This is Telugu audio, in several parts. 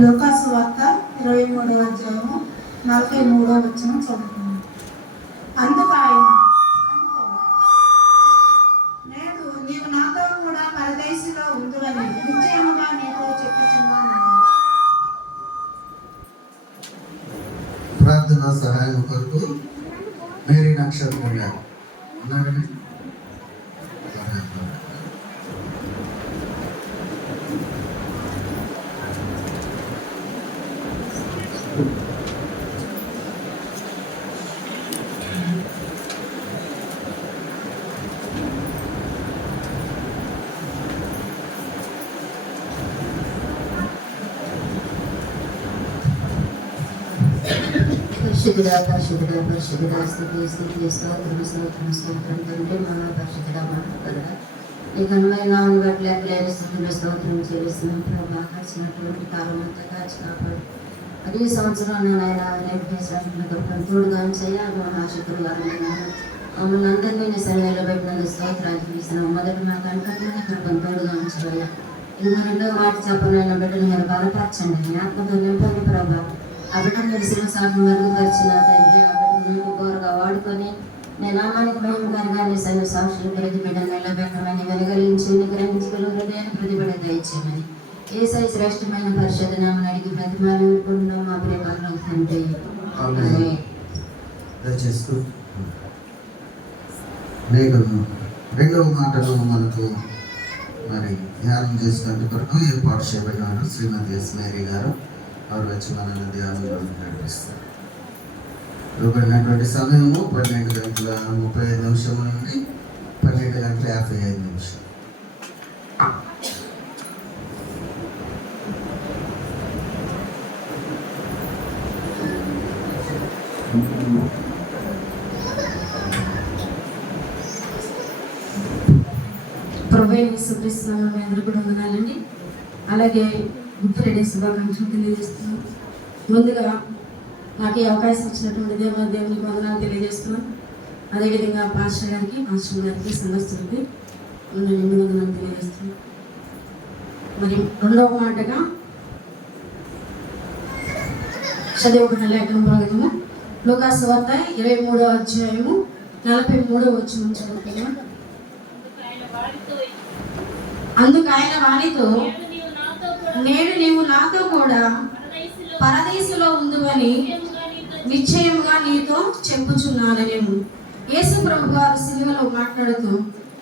లూకాసు వార్త 23వ అధ్యాయము 43వ వచనం చదువుతున్నాను. అందుకు ఆయన నేడు నీవు నాతో కూడా పరదేశంలో ఉందువని నిశ్చయముగా నీతో చెప్పుచున్నాను. ప్రార్థన సహాయం కొరకు మేరీ నక్షత్రం గారు ఉన్నారని ఈ ఘనమైన బట్లేని స్థితిలో స్తోత్రం చెల్లిస్తున్నాం. ప్రభా కాచినటువంటి కాలం అంతా కాచి కాపాడు. అది ఈ సంవత్సరం నాయన తోడుగా చేయాలి. మహాశక్తులు మమ్మల్ని అందరినీ నీ సన్నిధిలో పెట్టినందుకు స్తోత్రాలు చూపిస్తున్నాం. మొదటి మా కంటే కృపను తోడుగా ఉంచాలి. ఇది రెండో మాట చెప్పనైనా బిడ్డలు మీరు బలపరచండి. మీ ఆత్మతో నింపండి ప్రభా. ఆ బిడ్డ మీరు శివసాగు మెరుగుపరిచిన తండ్రి ఆ బిడ్డను గోరుగా వాడుకొని నేను నామానికి మహిమకరంగానే సైన్య సాక్షులు ప్రతి బిడ్డను నిలబెట్టమని వెనగలించి గ్రహించగల హృదయాన్ని ప్రతిబిడ దయచేయమని యేసయ్య శ్రేష్టమైన పరిషత్ నామని అడిగి ప్రతిమాలు వేడుకుంటున్నాం మా ప్రేమలో తండ్రి. రెండవ మాటలు మనకు మరి ధ్యానం చేసినందుకు కొరకు ఏర్పాటు చేయబడినారు శ్రీమతి ఎస్ మేరీ గారు. వారు వచ్చి మనల్ని ధ్యానంలో నడిపిస్తారు. ఇవ్వబడినటువంటి సమయము 12:35 నుండి 12:55. ప్రభువైన యేసుక్రీస్తు నామమున మీ అందరికీ కూడా వందనాలండి. అలాగే గుడ్ ఫ్రైడే శుభాకాంక్షలు తెలియజేస్తున్నాం. ముందుగా నాకు ఈ అవకాశం ఇచ్చినటువంటి దేవునికి వందనాలు తెలియజేస్తున్నాం. అదేవిధంగా పాస్టర్ గారికి సంఘస్థులకి నిండు వందనాలు తెలియజేస్తున్నాం. మరి రెండవ మాటగా చదువుకున్న లేఖన భాగము లూకాసు వార్త 23వ అధ్యాయము 43వ వచనం చదువుతున్నాం. అందుకు ఆయన వారితో నేడు నీవు నాతో కూడా పరదేశంలో ఉందువని నిశ్చయముగా నీతో చెప్పుచున్నానని యేసు ప్రభు వారు సిలువలో మాట్లాడుతూ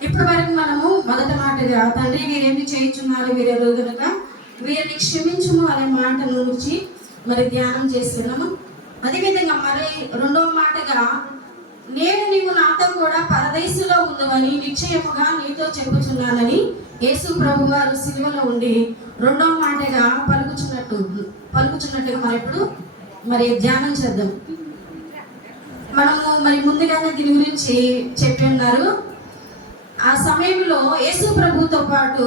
ఇప్పటి వరకు మనము మొదటి మాటగా తండ్రి వీరేమి చేయుచున్నారు వీరెవరు కనుక వీరిని క్షమించుము అనే మాటను గురించి మరి ధ్యానం చేస్తున్నాము. అదేవిధంగా మరి రెండవ మాటగా నేడు నీవు నాతో కూడా పరదేశంలో ఉందని నిశ్చయముగా నీతో చెప్పుచున్నానని యేసు ప్రభు వారు సిలువలో ఉండి రెండవ మాటగా పలుకుచున్నట్టుగా మనం ఇప్పుడు మరి ధ్యానం చేద్దాం. మనము మరి ముందుగానే దీని గురించి చెప్పి ఉన్నారు. ఆ సమయంలో యేసు ప్రభుతో పాటు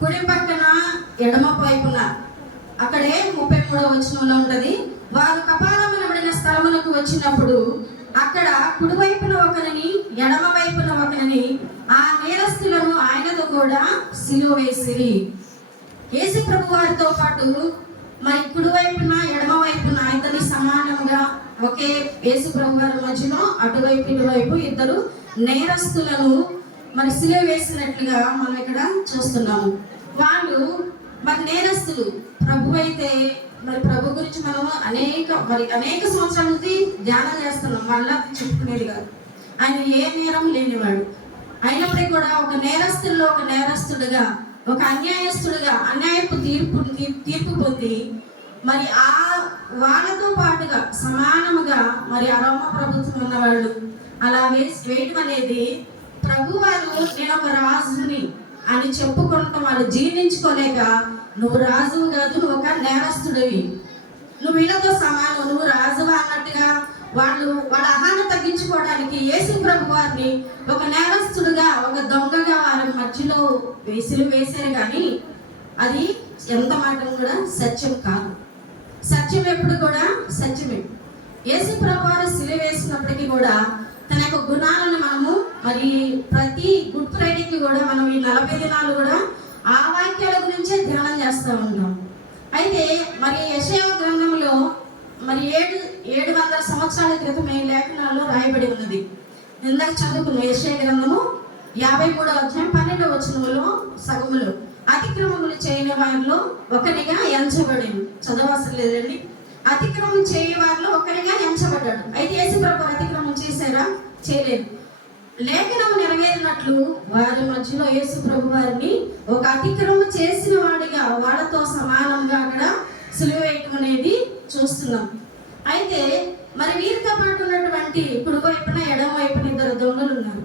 కుడి పక్కన ఎడమ వైపున అక్కడే 33వ వచనంలో ఉంటది. వారు కపాలమునబడిన స్థలమునకు వచ్చినప్పుడు అక్కడ కుడివైపున ఒకరిని ఎడమ వైపున ఒకరిని ఆ నేరస్తులను ఆయనతో కూడా సిలువ వేసిరి. యేసు ప్రభు వారితో పాటు మరి కుడివైపున ఎడమ వైపున ఇద్దరు సమానంగా ఒకే యేసు ప్రభు వారి మధ్యలో అటువైపు ఇటువైపు ఇద్దరు నేరస్తులను మరి సిలువ వేసినట్లుగా మనం ఇక్కడ చూస్తున్నాము. వాళ్ళు మరి నేరస్తులు. ప్రభు అయితే మరి ప్రభు గురించి మనం అనేక సంవత్సరాల నుంచి ధ్యానం చేస్తున్నాం. మళ్ళా చెప్పుకునేది కాదు. ఆయన ఏ నేరం లేనివాడు. అయినప్పటికీ కూడా ఒక నేరస్తుల్లో ఒక నేరస్తుడుగా ఒక అన్యాయస్తుడుగా అన్యాయపు తీర్పు పొంది మరి ఆ వాళ్ళతో పాటుగా సమానముగా మరి ఆ రోమ ప్రభుత్వం ఉన్నవాళ్ళు అలా వేయటం అనేది ప్రభు వారు నేను ఒక రాజుని అని చెప్పుకోవటం వాళ్ళు జీర్ణించుకోలేక నువ్వు రాజువు కాదు, నువ్వు ఒక నేరస్తుడివి, నువ్వు వీళ్ళతో సమానం, నువ్వు రాజువా అన్నట్టుగా వాళ్ళ అహాన్ని తగ్గించుకోవడానికి యేసు ప్రభు వారిని ఒక నేరస్తుడుగా ఒక దొంగగా వారి మధ్యలో వేసారు. కానీ అది ఎంత మాట కూడా సత్యం కాదు. సత్యం ఎప్పుడు కూడా సత్యమే. యేసు ప్రభు వారు సిలువ వేసినప్పటికీ కూడా తన యొక్క గుణాలను మనము మరి ప్రతి గుడ్ ఫ్రైడేకి కూడా మనం ఈ 40 దినాలు కూడా ఆ వాక్యాల గురించే ధ్యానం చేస్తూ ఉంటాం. అయితే మరి యెషయా గ్రంథంలో మరి 700 సంవత్సరాల క్రితం ఈ లేఖనాల్లో రాయబడి ఉన్నది. ఇందాక చదువుకున్న యెషయా గ్రంథము 53వ అధ్యాయం 12వ వచనంలో సగములో అతిక్రమములు చేయని వారిలో ఒకరిగా ఎంచబడింది. చదవసరం లేదండి. అతిక్రమం చేయని వారిలో ఒకరిగా ఎంచబడ్డాడు. అయితే యేసుప్రభు అతిక్రమం చేశారా? చేయలేదు. లేఖనం నెరవేరినట్లు వారి మధ్యలో యేసుప్రభు వారిని ఒక అతిక్రమం చేసిన వాడిగా వాళ్ళతో సమానంగా అక్కడ సిలువ వేయటం అనేది చూస్తున్నాం. అయితే మరి వీరితో పాటు ఉన్నటువంటి కుడి వైపున ఎడమ వైపున 2 దొంగలు ఉన్నారు,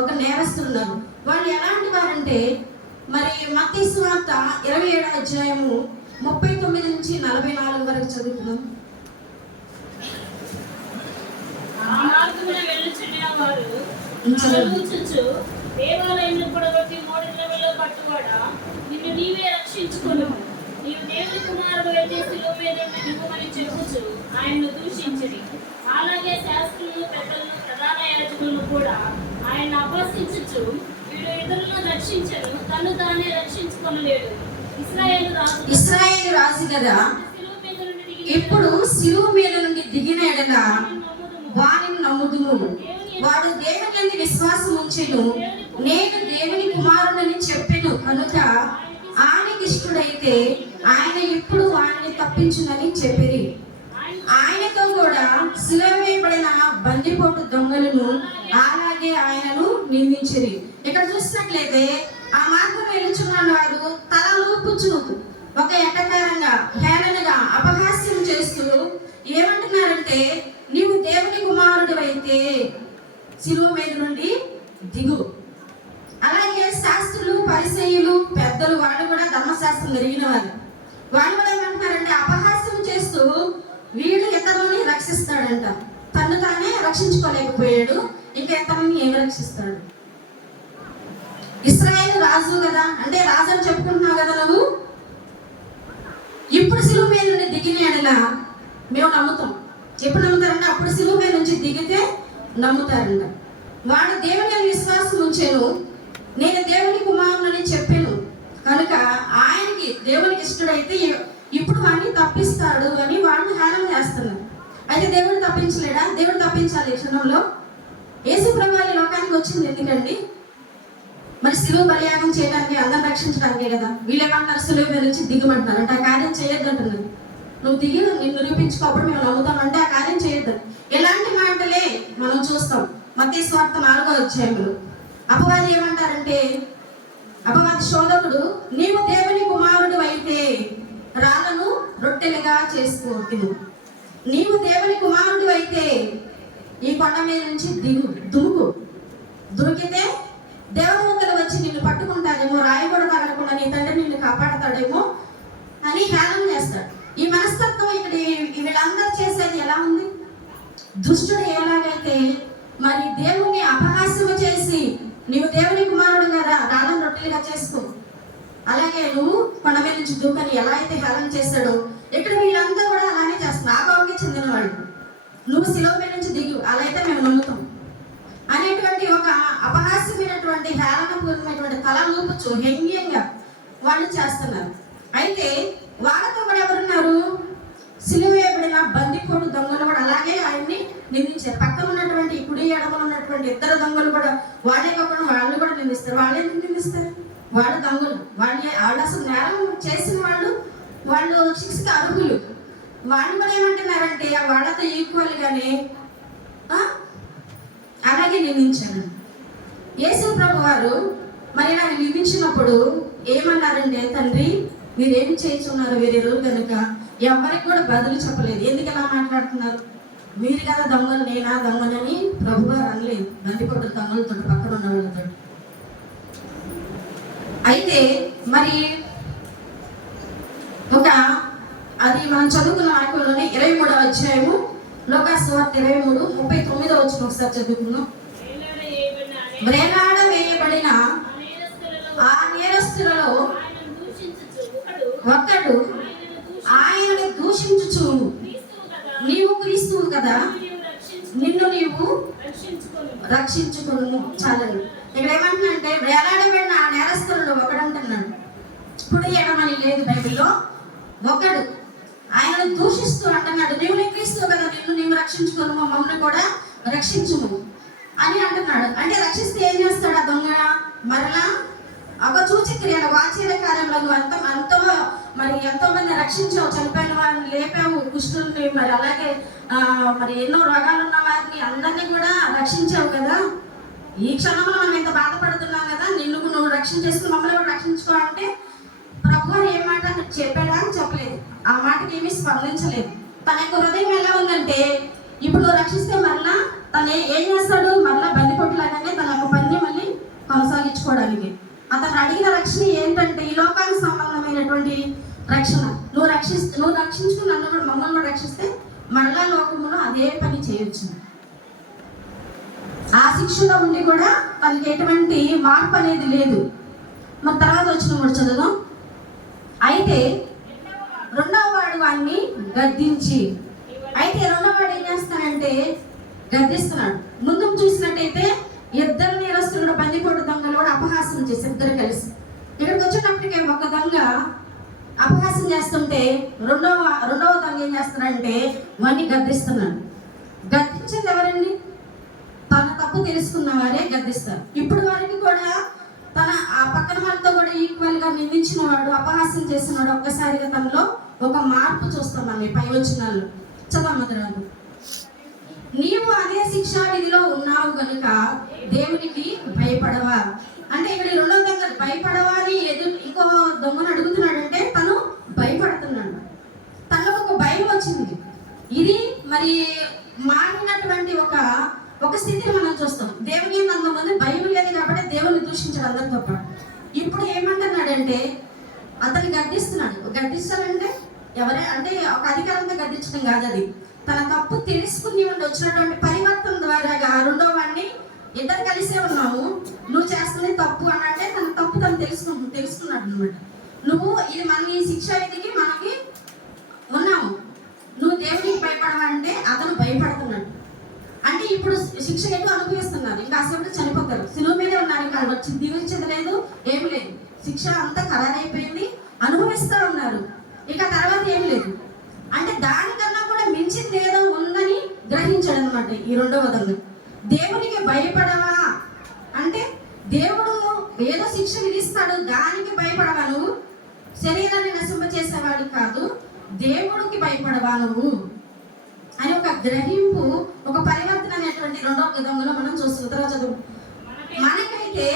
ఒక నేరస్తులు ఉన్నారు. వాళ్ళు ఎలాంటి వారంటే మరి మత్తయి సువార్త 27వ అధ్యాయము 39 నుంచి 44 వరకు చదువుతున్నాం. ఆ మార్గమున వెళ్ళుచుండిన వారు ఆలోచించు, దేవాలయంలో పొడగొట్టి 3 దినములలో కట్టువాడా, నిన్ను నీవే రక్షించుకొను. నీవు దేవుని కుమారుడు అయితే శిలువ మీద దిగుమని చెప్పుచు ఆయన్ను దూషించిరి. అలాగే శాస్త్రులను, పెద్దలను, ప్రధాన యాజకులను కూడా ఆయన అపహసించుచు, వీడు ఇతరులను రక్షించను, తను తానే రక్షించుకొనలేడు. ఇశ్రాయేలు రాజు కదా, ఇప్పుడు శిలువ మీద నుండి దిగిన ఎడల వారిని నమ్ముదుము. వాడు దేవుని యందు విశ్వాసం ఉంచెను, నేను దేవుని కుమారుడని చెప్పెను కనుక ఆయనకి ఇష్టడైతే ఆయన ఇప్పుడు వారిని తప్పించునని చెప్పిరి. ఆయనతో కూడా శిలువ వేయబడిన బందిపోటు దొంగలను అలాగే ఆయనను నిందించిరి. ఇక్కడ చూసినట్లయితే ఆ మార్గం వెలుచున్న వారు తల ఊపుచు ఒక ఎటకారంగా, హేళనగా, అపహాస్యం చేస్తూ ఏమంటున్నారంటే, నీవు దేవుని కుమారుడు అయితే శిలువ మీద నుండి దిగు. అలాగే శాస్త్రులు, పరిసయ్యులు, పెద్దలు, వాళ్ళు కూడా ధర్మశాస్త్రం జరిగిన వారు, వాళ్ళు కూడా ఏమంటున్నారంటే అపహాస్యం చేస్తూ వీడు ఇతరులని రక్షిస్తాడంట, తను తానే రక్షించుకోలేకపోయాడు, ఇంకా ఇతరులని ఏమి రక్షిస్తాడు? ఇశ్రాయేలు రాజు కదా, అంటే రాజు అని చెప్పుకుంటున్నావు కదా నువ్వు, ఇప్పుడు శిలువ మీద నుండి దిగిన ఎడల మేము నమ్ముతాం. ఎప్పుడు నమ్ముతారంటే అప్పుడు శిలువ మీద నుంచి దిగితే నమ్ముతారంట. వాడు దేవుని విశ్వాసం ఉంచెను, నేను దేవుని కుమారుని చెప్పాను కనుక ఆయనకి దేవునికి ఇష్టడైతే ఇప్పుడు వాడిని తప్పిస్తాడు అని వాడిని హేళన చేస్తున్నారు. అయితే దేవుడు తప్పించలేడా? దేవుడు తప్పించాలి. ఈ క్షణంలో యేసుప్రభు ఈ లోకానికి వచ్చింది ఎందుకండి? మరి శిలువ బలియాగం చేయడానికి, అందరిని రక్షించడానికే కదా. వీళ్ళేమంటారు? శిలువ మీద నుంచి దిగమంటున్నారు అంటే ఆ కార్యం చేయొద్దు అంటున్నారు. నువ్వు దిగి నిన్ను నిరూపించుకోప్పుడు మేము నమ్ముతామంటే ఆ కార్యం చేయొద్దు. ఎలాంటి మాటలే మనం చూస్తాం. మత్తయి సువార్త 4వ అధ్యాయంలో అపవాది ఏమంటారంటే, అపవాది శోధకుడు, నీవు దేవుని కుమారుడు అయితే రాళ్ళను రొట్టెలుగా చేసుకోవద్దు. నీవు దేవుని కుమారుడు అయితే ఈ కొండ మీద నుంచి దుముకు. దుమికితే దేవదూతలు వచ్చి నిన్ను పట్టుకుంటారేమో, రాయి కూడా తగలకుండా నీ తండ్రి నిన్ను కాపాడతాడేమో అని హేళన చేస్తాడు. ఈ మనస్తత్వం ఇక్కడ వీళ్ళందరూ చేసేది ఎలా ఉంది? దుష్టుడు ఎలాగైతే మరి దేవుణ్ణి అపహాస్యము చేసి, నీవు దేవుని కుమారుడు కదా, రాళ్ళను రొట్టెలుగా చేసుకో, అలాగే నువ్వు కొండ మీద నుంచి దూకని ఎలా అయితే హేళన చేస్తాడో ఇక్కడ వీళ్ళంతా కూడా అలానే చేస్తున్నారు. ఆ భావంకి చెందిన వాళ్ళు, నువ్వు శిలువ మీద నుంచి దిగు, అలా అయితే మేము నమ్ముతాం అనేటువంటి ఒక అపహాస్యమైనటువంటి హేళనపూర్వమైనటువంటి తల ఊపుచు వ్యంగ్యంగా వాళ్ళు చేస్తున్నారు. అయితే వాళ్ళతో కూడా ఎవరున్నారు? సిలువ వేయబడిన బందిపోటు దొంగలు కూడా అలాగే ఆయన్ని నిందించారు. పక్కన ఉన్నటువంటి కుడి ఎడమలు ఉన్నటువంటి 2 దొంగలు కూడా వాళ్ళే కాకుండా వాళ్ళు కూడా నిందిస్తారు. వాళ్ళు ఎందుకు నిందిస్తారు? వాళ్ళు దొంగలు, వాళ్ళు అసలు నేరం చేసిన వాళ్ళు శిక్షకు అర్హులు. వాళ్ళు కూడా ఏమంటున్నారంటే వాళ్ళతో ఈక్వల్గానే అలాగే నిందించారు. యేసు ప్రభు వారు మరి నాకు నిందించినప్పుడు ఏమన్నారంటే, తండ్రి మీరేమి చేస్తున్నారు వీరు కనుక ఎవరికి కూడా బదులు చెప్పలేదు. ఎందుకు ఎలా మాట్లాడుతున్నారు? మీరు కదా దొంగలు, నేనా దొంగనని ప్రభు గారు అనలేదు. బందిపోటు దొంగలతో పక్కన ఉన్న వాళ్ళతో. అయితే మరి అది మనం చదువుకున్న వాక్యంలోనే 23వ అధ్యాయము లోకాసు వార్త 23:39 వచ్చిన ఒకసారి చదువుకున్నాం. వేలాడ వేయబడిన ఆ నేరస్తులలో ఒకడు ఆయనను దూషించుచు, నీవు క్రీస్తువు కదా, నిన్ను నీవు రక్షించుకును చాలని. ఇక్కడ ఏమంటున్నాడంటే వేలాడబడిన ఆ నేరస్తులు ఒకడంటున్నాడు. ఇప్పుడు ఎడమని లేదు బైబిల్లో, ఒకడు ఆయనను దూషిస్తూ అంటున్నాడు, నీవు లెక్కిస్తూ కదా, నిన్ను నీవు రక్షించుకును, మమ్మల్ని కూడా రక్షించుము అని అంటున్నాడు. అంటే రక్షిస్తే ఏం చేస్తాడు ఆ దొంగ? మరలా ఒక సూచక్రియ ఆశ్చర్య కార్యంలో నువ్వు ఎంతో మంది రక్షించావు, చనిపోయిన వారిని లేపావు, కుష్ఠుల్ని, మరి అలాగే మరి ఎన్నో రోగాలు ఉన్న వారిని అందరినీ కూడా రక్షించావు కదా. ఈ క్షణంలో మనం ఎంత బాధపడుతున్నాం కదా, నువ్వు రక్షించేసుకుని మమ్మల్ని కూడా రక్షించుకోవాలంటే ప్రభు ఏ మాట చెప్పాడా అని చెప్పలేదు, ఆ మాటకి ఏమీ స్పందించలేదు. తన యొక్క హృదయం ఎలా ఉందంటే, ఇప్పుడు నువ్వు రక్షిస్తే మరలా తను ఏం చేస్తాడు, మరలా బందిపోట్లాగానే తన యొక్క పనిని మళ్ళీ కొనసాగించుకోవడానికి. అతను అడిగిన రక్షణ ఏంటంటే ఈ లోకానికి సంబంధమైనటువంటి రక్షణ. నువ్వు రక్షించుకుని నన్ను కూడా మమ్మల్ని కూడా రక్షిస్తే మరలా లోకంలో అదే పని చేయొచ్చు. ఆ శిక్షలో ఉండి కూడా తనకి ఎటువంటి మార్పు అనేది లేదు. మరి తర్వాత వచ్చిన కూడా చదువు. అయితే రెండవ వాడు వాడిని గద్దించి, అయితే రెండవ వాడు ఏం చేస్తానంటే గద్దిస్తున్నాడు. ముందు చూసినట్టయితే ఇద్దరు నేరస్తులు బందిపోటు దొంగలు కూడా అపహాసం చేసి ఇద్దరు కలిసి ఇక్కడికి వచ్చినప్పటికే ఒక దొంగ అపహాసం చేస్తుంటే రెండవ దొంగ ఏం చేస్తున్నాడంటే వాడిని గద్దిస్తున్నాడు. గద్దించేది ఎవరండి? తన తప్పు తెలుసుకున్న వారే గద్దిస్తారు. ఇప్పుడు వారికి కూడా తన ఆ పక్కన వాళ్ళతో కూడా ఈక్వల్ గా నిందించిన వాడు, అపహాస్యం చేసినాడు, ఒక్కసారిగా తనలో ఒక మార్పు చూస్తాం మనం పై వచ్చినాళ్ళు. చదవమద్రాలు. నీవు అదే శిక్షా విధిలో ఉన్నావు కనుక దేవునికి భయపడవా అంటే ఇక్కడ రెండో దొంగ భయపడవా అని ఇంకో దొంగను అడుగుతున్నాడంటే తను భయపడుతున్నాడు. తనకు ఒక భయం వచ్చింది. ఇది మరి మారినటువంటి ఒక స్థితిని మనం చూస్తాం. దేవుని అంతమంది భయం లేదు కాబట్టి దేవుని దూషించాడు అందరితో పాటు. ఇప్పుడు ఏమంటున్నాడంటే అతను గద్దిస్తున్నాడు. గద్దిస్తాడంటే ఎవరే అంటే ఒక అధికారంతో గద్దించడం కాదు, అది తన తప్పు తెలుసుకుని వచ్చినటువంటి పరివర్తన ద్వారా రెండో వాడిని ఇద్దరు కలిసే ఉన్నాము, నువ్వు చేస్తుంది తప్పు అని అంటే తన తప్పు తను తెలుసుకున్నాడు అనమాట. నువ్వు ఇది మన ఈ శిక్ష విధికి మనకి ఉన్నాము, నువ్వు దేవునికి భయపడవంటే అతను భయపడుతున్నాడు. అంటే ఇప్పుడు శిక్ష ఎటు అనుభవిస్తున్నారు, ఇంకా అసలు చనిపోతారు, సిలువ మీదే ఉన్నారు, ఇంకా వచ్చి దిగుంచేది లేదు, ఏమి లేదు, శిక్ష అంతా ఖరారైపోయింది, అనుభవిస్తూ ఉన్నారు, ఇక తర్వాత ఏమి లేదు. అంటే దానికన్నా కూడా మించింది ఏదో ఉందని గ్రహించాడు అనమాట ఈ రెండవ దొంగ. దేవునికి భయపడవా అంటే దేవుడు ఏదో శిక్ష విధిస్తాడు దానికి భయపడవా నువ్వు, శరీరాన్ని నశింపచేసేవాడు కాదు, దేవుడికి భయపడవా నువ్వు అని ఒక గ్రహింపు, ఒక పరివర్తన అనేటువంటి రెండవ దొంగలో మనం చూస్తున్నాం. చదువు. మనకైతే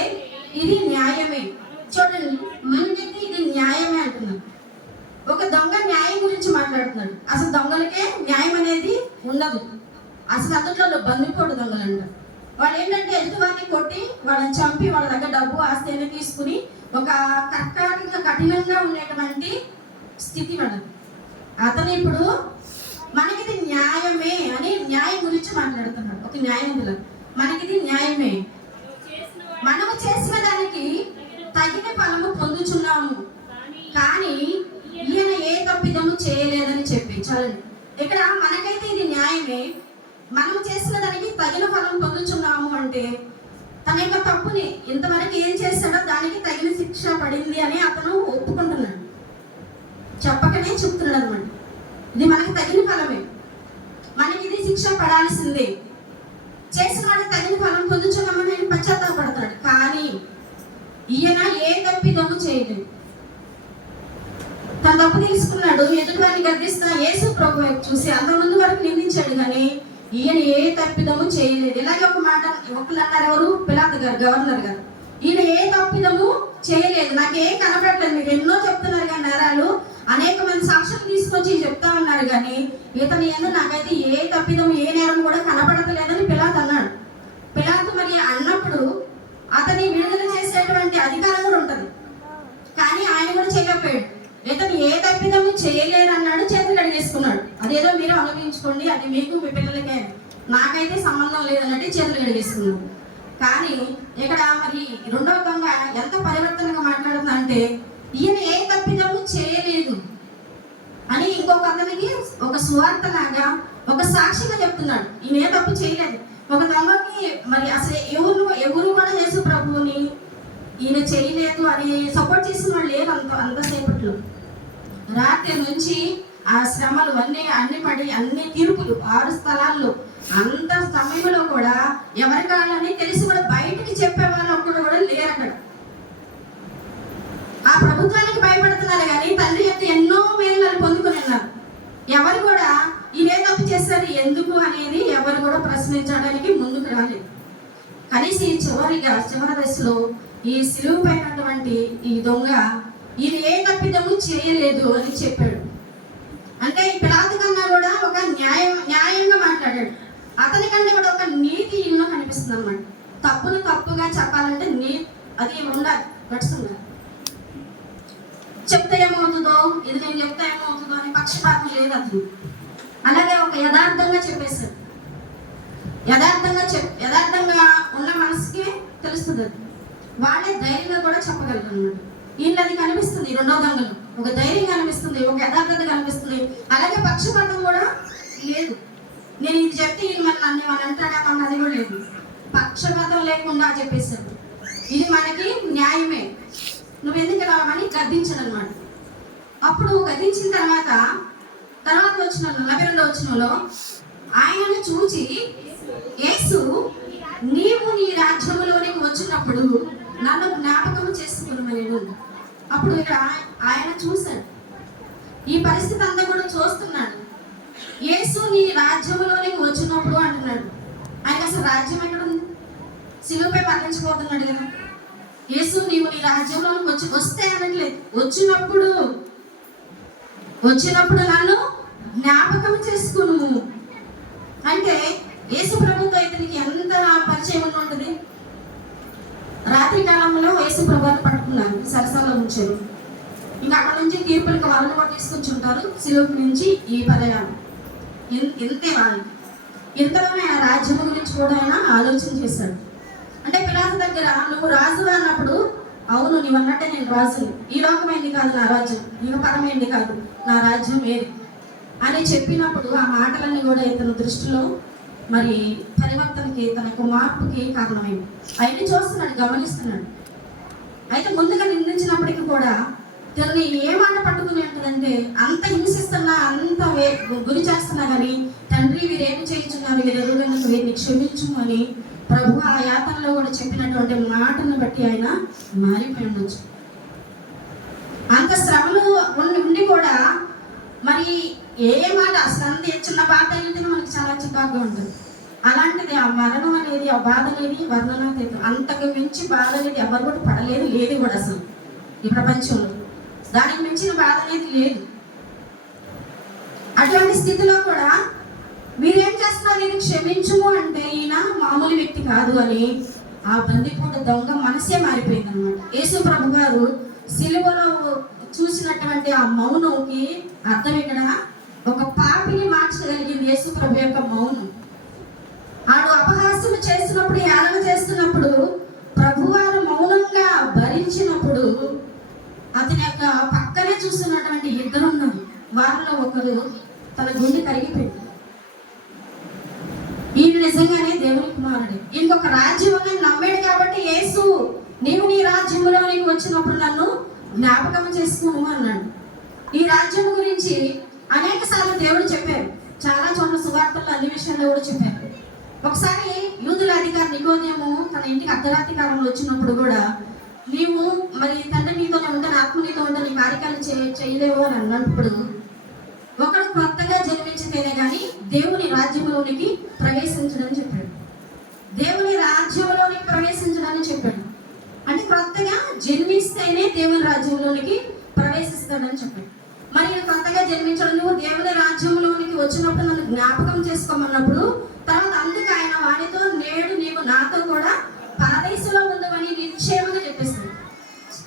ఇది న్యాయమే, చూడండి, మనకైతే ఇది న్యాయమే అంటున్నాం. ఒక దొంగ న్యాయం గురించి మాట్లాడుతున్నాడు. అసలు దొంగలకే న్యాయం అనేది ఉండదు. అసలు అందులో బందిపోటు దొంగలు అంటారు. వాళ్ళు ఏంటంటే ఎదుటివారిని కొట్టి వాళ్ళని చంపి వాళ్ళ దగ్గర డబ్బు ఆస్తిని తీసుకుని ఒక కఠినంగా ఉండేటువంటి స్థితి వాళ్ళది. అతను ఇప్పుడు మనకిది న్యాయమే అని న్యాయం గురించి మాట్లాడుతున్నాడు. ఒక న్యాయములు మనకిది న్యాయమే, మనము చేసిన దానికి తగిన ఫలము పొందుచున్నాము, కానీ ఈయన ఏ తప్పిదము చేయలేదని చెప్పి. చాలండి, ఇక్కడ మనకైతే ఇది న్యాయమే, మనము చేసిన దానికి తగిన ఫలం పొందుచున్నాము అంటే తన యొక్క తప్పుని ఇంతవరకు ఏం చేశాడో దానికి తగిన శిక్ష పడింది అని అతను ఒప్పుకుంటున్నాడు, చెప్పకనే చెప్తున్నాడు అనమాట. ఇది మనకి తగిన ఫలమే, మనకి ఇది శిక్ష పడాల్సిందే, చేసిన వాడికి తగిన ఫలం పొందుచున్నామని ఆయన పశ్చాత్తాపడతాడు. కానీ ఈయన ఏ తప్పిదము చేయలేదు, తన తప్పు తీసుకున్నాడు, ఎదుటి వారిని గర్దిస్తా యేసు ప్రభు చూసి అంతకుముందు వరకు నిందించాడు, కానీ ఈయన ఏ తప్పిదము చేయలేదు. ఇలాగే ఒక మాట ఒకళ్ళు అన్నారు, ఎవరు? పిలాతు గారు, గవర్నర్ గారు, ఈయన ఏ తప్పిదము చేయలేదు, నాకేం కనపడలేదు, మీరు ఎన్నో చెప్తున్నారు కానీ నేరాలు, అనేక మంది సాక్షులు తీసుకొచ్చి చెప్తా ఉన్నారు, కానీ ఇతను ఎందుకు నాకైతే ఏ తప్పిదము ఏ నేరం కూడా కనపడతలేదని పిలాతు అన్నాడు. పిలాతు మరి అన్నప్పుడు అతని విడుదల చేసేటువంటి అధికారం కూడా ఉంటుంది, కానీ ఆయన కూడా చేయకపోయాడు. ఇతను ఏ తప్పిదము చేయలేదు అన్నాడు, చేతులు కడిగేసుకున్నాడు. అదేదో మీరు అనుభవించుకోండి, అది మీకు మీ పిల్లలకే, నాకైతే సంబంధం లేదన్నట్టు చేతులు కడిగేసుకున్నాడు. కానీ ఇక్కడ మరి రెండవ దొంగ ఎంత పరివర్తనగా మాట్లాడుతున్నా అంటే ఈయన ఏ తప్పిదము చేయలేదు అని ఇంకొక అతనికి ఒక సువార్తలాగా ఒక సాక్షిగా చెప్తున్నాడు. ఈయన ఏ తప్పు చేయలేదు. ఒక దొంగకి మరి అసలు చేయలేదు అని సపోర్ట్ చేసిన వాళ్ళు లేరు అంతసేపట్లో. రాత్రి నుంచి ఆ శ్రమలు అన్ని పడి అన్ని తీర్పులు 6 స్థలాల్లో అంత సమయంలో కూడా ఎవరి కాళ్ళని తెలిసి కూడా బయటికి చెప్పే వాళ్ళు ఒక్కడు కూడా లేరు అక్కడ. ఆ ప్రభుత్వానికి భయపడుతున్నారు కానీ తండ్రి యొక్క ఎన్నో మేలు పొందుకుని ఉన్నారు. ఎవరు కూడా ఇదే తప్పు చేస్తారు ఎందుకు అనేది ఎవరు కూడా ప్రశ్నించడానికి ముందుకు రాలేదు. కనీసం ఈ చివరి దశలో ఈ సిలువ పైనటువంటి ఈ దొంగ ఈయన ఏ తప్పిదము చేయలేదు అని చెప్పాడు. అంటే ఈ పిలాతు కన్నా కూడా ఒక న్యాయంగా మాట్లాడాడు. అతని కన్నా కూడా ఒక నీతి ఈయనలో కనిపిస్తుంది అన్నమాట. తప్పును తప్పుగా చెప్పాలంటే అది ఉండాలి, గట్స్ ఉండాలి. చెప్తే ఏమవుతుందో, ఇది నేను చెప్తే ఏమవుతుందో అని పక్షపాతం లేదు అతను. అలాగే ఒక యథార్థంగా చెప్పేశాడు. యథార్థంగా ఉన్న మనసుకి తెలుస్తుంది. అది వాళ్ళే ధైర్యంగా కూడా చెప్పగలరు అన్నమాట. ఈయన అది కనిపిస్తుంది. రెండో దొంగలు ఒక ధైర్యం కనిపిస్తుంది, ఒక యథార్థత కనిపిస్తుంది. అలాగే పక్షపాతం కూడా లేదు. నేను ఇది చెప్తే ఈయన మన నన్ను మన అంటాడా అది కూడా లేదు. పక్షపాతం లేకుండా చెప్పేశాడు. ఇది మనకి న్యాయమే, నువ్వు ఎందుకు రావని గద్దించాడు అనమాట. అప్పుడు గద్దించిన తర్వాత వచ్చిన 42వ వచనంలో ఆయనను చూచి యేసు నీవు నీ రాజ్యములోనికి వచ్చినప్పుడు నన్ను జ్ఞాపకం చేసుకున్నామని. అప్పుడు ఇక్కడ ఆయన చూశాడు, ఈ పరిస్థితి అంతా కూడా చూస్తున్నాడు. యేసు నీ రాజ్యములోనికి వచ్చినప్పుడు అంటున్నాడు. ఆయనకు అసలు రాజ్యం ఎక్కడ ఉంది? శిలువపై మరణించిపోతున్నాడు కదా. యేసు నీవు నీ రాజ్యంలోనికి వస్తే అనట్లేదు, వచ్చినప్పుడు నన్ను జ్ఞాపకం చేసుకును అంటే యేసు ప్రభుతో ఇతనికి ఎంత పరిచయం ఉంటుంది. రాత్రి కాలంలో యేసు ప్రభుని పట్టుకున్నారు, సరసాలో ఉంచారు. ఇంకా అక్కడ నుంచి తీర్పులకు వాళ్ళని కూడా తీసుకొచ్చుంటారు. శిలువ నుంచి ఈ పర్యాయం ఇంతే వాళ్ళకి. ఇంతలోనే ఆ రాజ్యం గురించి కూడా ఆయన ఆలోచన చేశాడు. అంటే పిలాతు దగ్గర నువ్వు రాజు అన్నప్పుడు, అవును నీవు అన్నట్టే నేను రాజుని, ఈ లోకమైంది కాదు నా రాజ్యం, ఇక పరమైంది కాదు నా రాజ్యం వేరు అని చెప్పినప్పుడు ఆ మాటలన్నీ కూడా ఇతని దృష్టిలో మరి పరివర్తనకి, తన యొక్క మార్పుకి కారణమైంది. అవన్నీ చూస్తున్నాడు, గమనిస్తున్నాడు. అయితే ముందుగా నిందించినప్పటికీ కూడా తనని ఏ మాట పట్టుకుని ఉంటుందంటే, అంత హింసిస్తున్నా, అంత గురి చేస్తున్నా కానీ తండ్రి వీరేమి చేయించున్నారు, వీరెరుగును వీరిని క్షమించు అని ప్రభు ఆ యాతనలో కూడా చెప్పినటువంటి మాటను బట్టి ఆయన మారిపోయి ఉండొచ్చు. అంత శ్రమలు ఉండి కూడా మరి ఏ మాట అసలు చిన్న బాధ అయితే మనకి చాలా చికాకుగా ఉంటుంది. అలాంటిది ఆ మరణం అనేది, ఆ బాధ అనేది వర్ణనాతీతం. అంతకు మించి బాధ అనేది ఎవరు కూడా పడలేదు, లేదు కూడా అసలు ఈ ప్రపంచంలో. దానికి మించిన బాధ అనేది లేదు. అటువంటి స్థితిలో కూడా మీరేం చేస్తున్నారు, నేను క్షమించుము అంటే ఈయన మామూలు వ్యక్తి కాదు అని ఆ బందిపోటు దొంగ మనసే మారిపోయింది అనమాట. యేసు ప్రభు గారు సిలువలో చూసినటువంటి ఆ మౌనంకి అర్థం ఇక్కడ ఒక పాపిని మార్చగలిగింది యేసు ప్రభు యొక్క మౌనం. ఆడు అపహాస్యం చేస్తున్నప్పుడు, యాలన చేస్తున్నప్పుడు ప్రభువారు మౌనంగా భరించినప్పుడు అతని యొక్క పక్కనే చూస్తున్నటువంటి 2 ఉన్నారు. వారిలో ఒకరు తన గుండె కరిగిపోయింది. ఈయన నిజంగానే దేవుని కుమారుడు, ఇంకొక రాజ్యం అని నమ్మాడు కాబట్టి యేసు నీవు నీ రాజ్యంలోనికి వచ్చినప్పుడు నన్ను జ్ఞాపకం చేసుకోము అన్నాడు. ఈ రాజ్యం గురించి అనేక సార్లు దేవుడు చెప్పారు. చాలా చోట్ల సువార్తల్లో అన్ని విషయాల్లో కూడా చెప్పారు. ఒకసారి యూదుల అధికారి నికోదేము తన ఇంటికి అర్ధరాత్రి కాలంలో వచ్చినప్పుడు కూడా, నీవు మరి తండ్రి నీతోనే ఉంటాను, ఆత్మ నీతో ఉంటాను, నీ కార్యక్రమాలు చేయలేవు అని అన్నప్పుడు, ఒకడు కొత్తగా జన్మించితేనే కానీ దేవుని రాజ్యంలోనికి ప్రవేశించడని చెప్పాడు. దేవుని రాజ్యంలోనికి ప్రవేశించడని చెప్పాడు. అంటే కొత్తగా జన్మిస్తేనే దేవుని రాజ్యంలోనికి ప్రవేశిస్తాడని చెప్పాడు. మరి కొత్తగా జన్మించడం, నువ్వు దేవుని రాజ్యంలోనికి వచ్చినప్పుడు నన్ను జ్ఞాపకం చేసుకోమన్నప్పుడు, తర్వాత అందుకు ఆయన వాడితో నేడు నీవు నాతో కూడా పరదేశంలో ఉందమని నిశ్చయమని చెప్పేస్తాడు.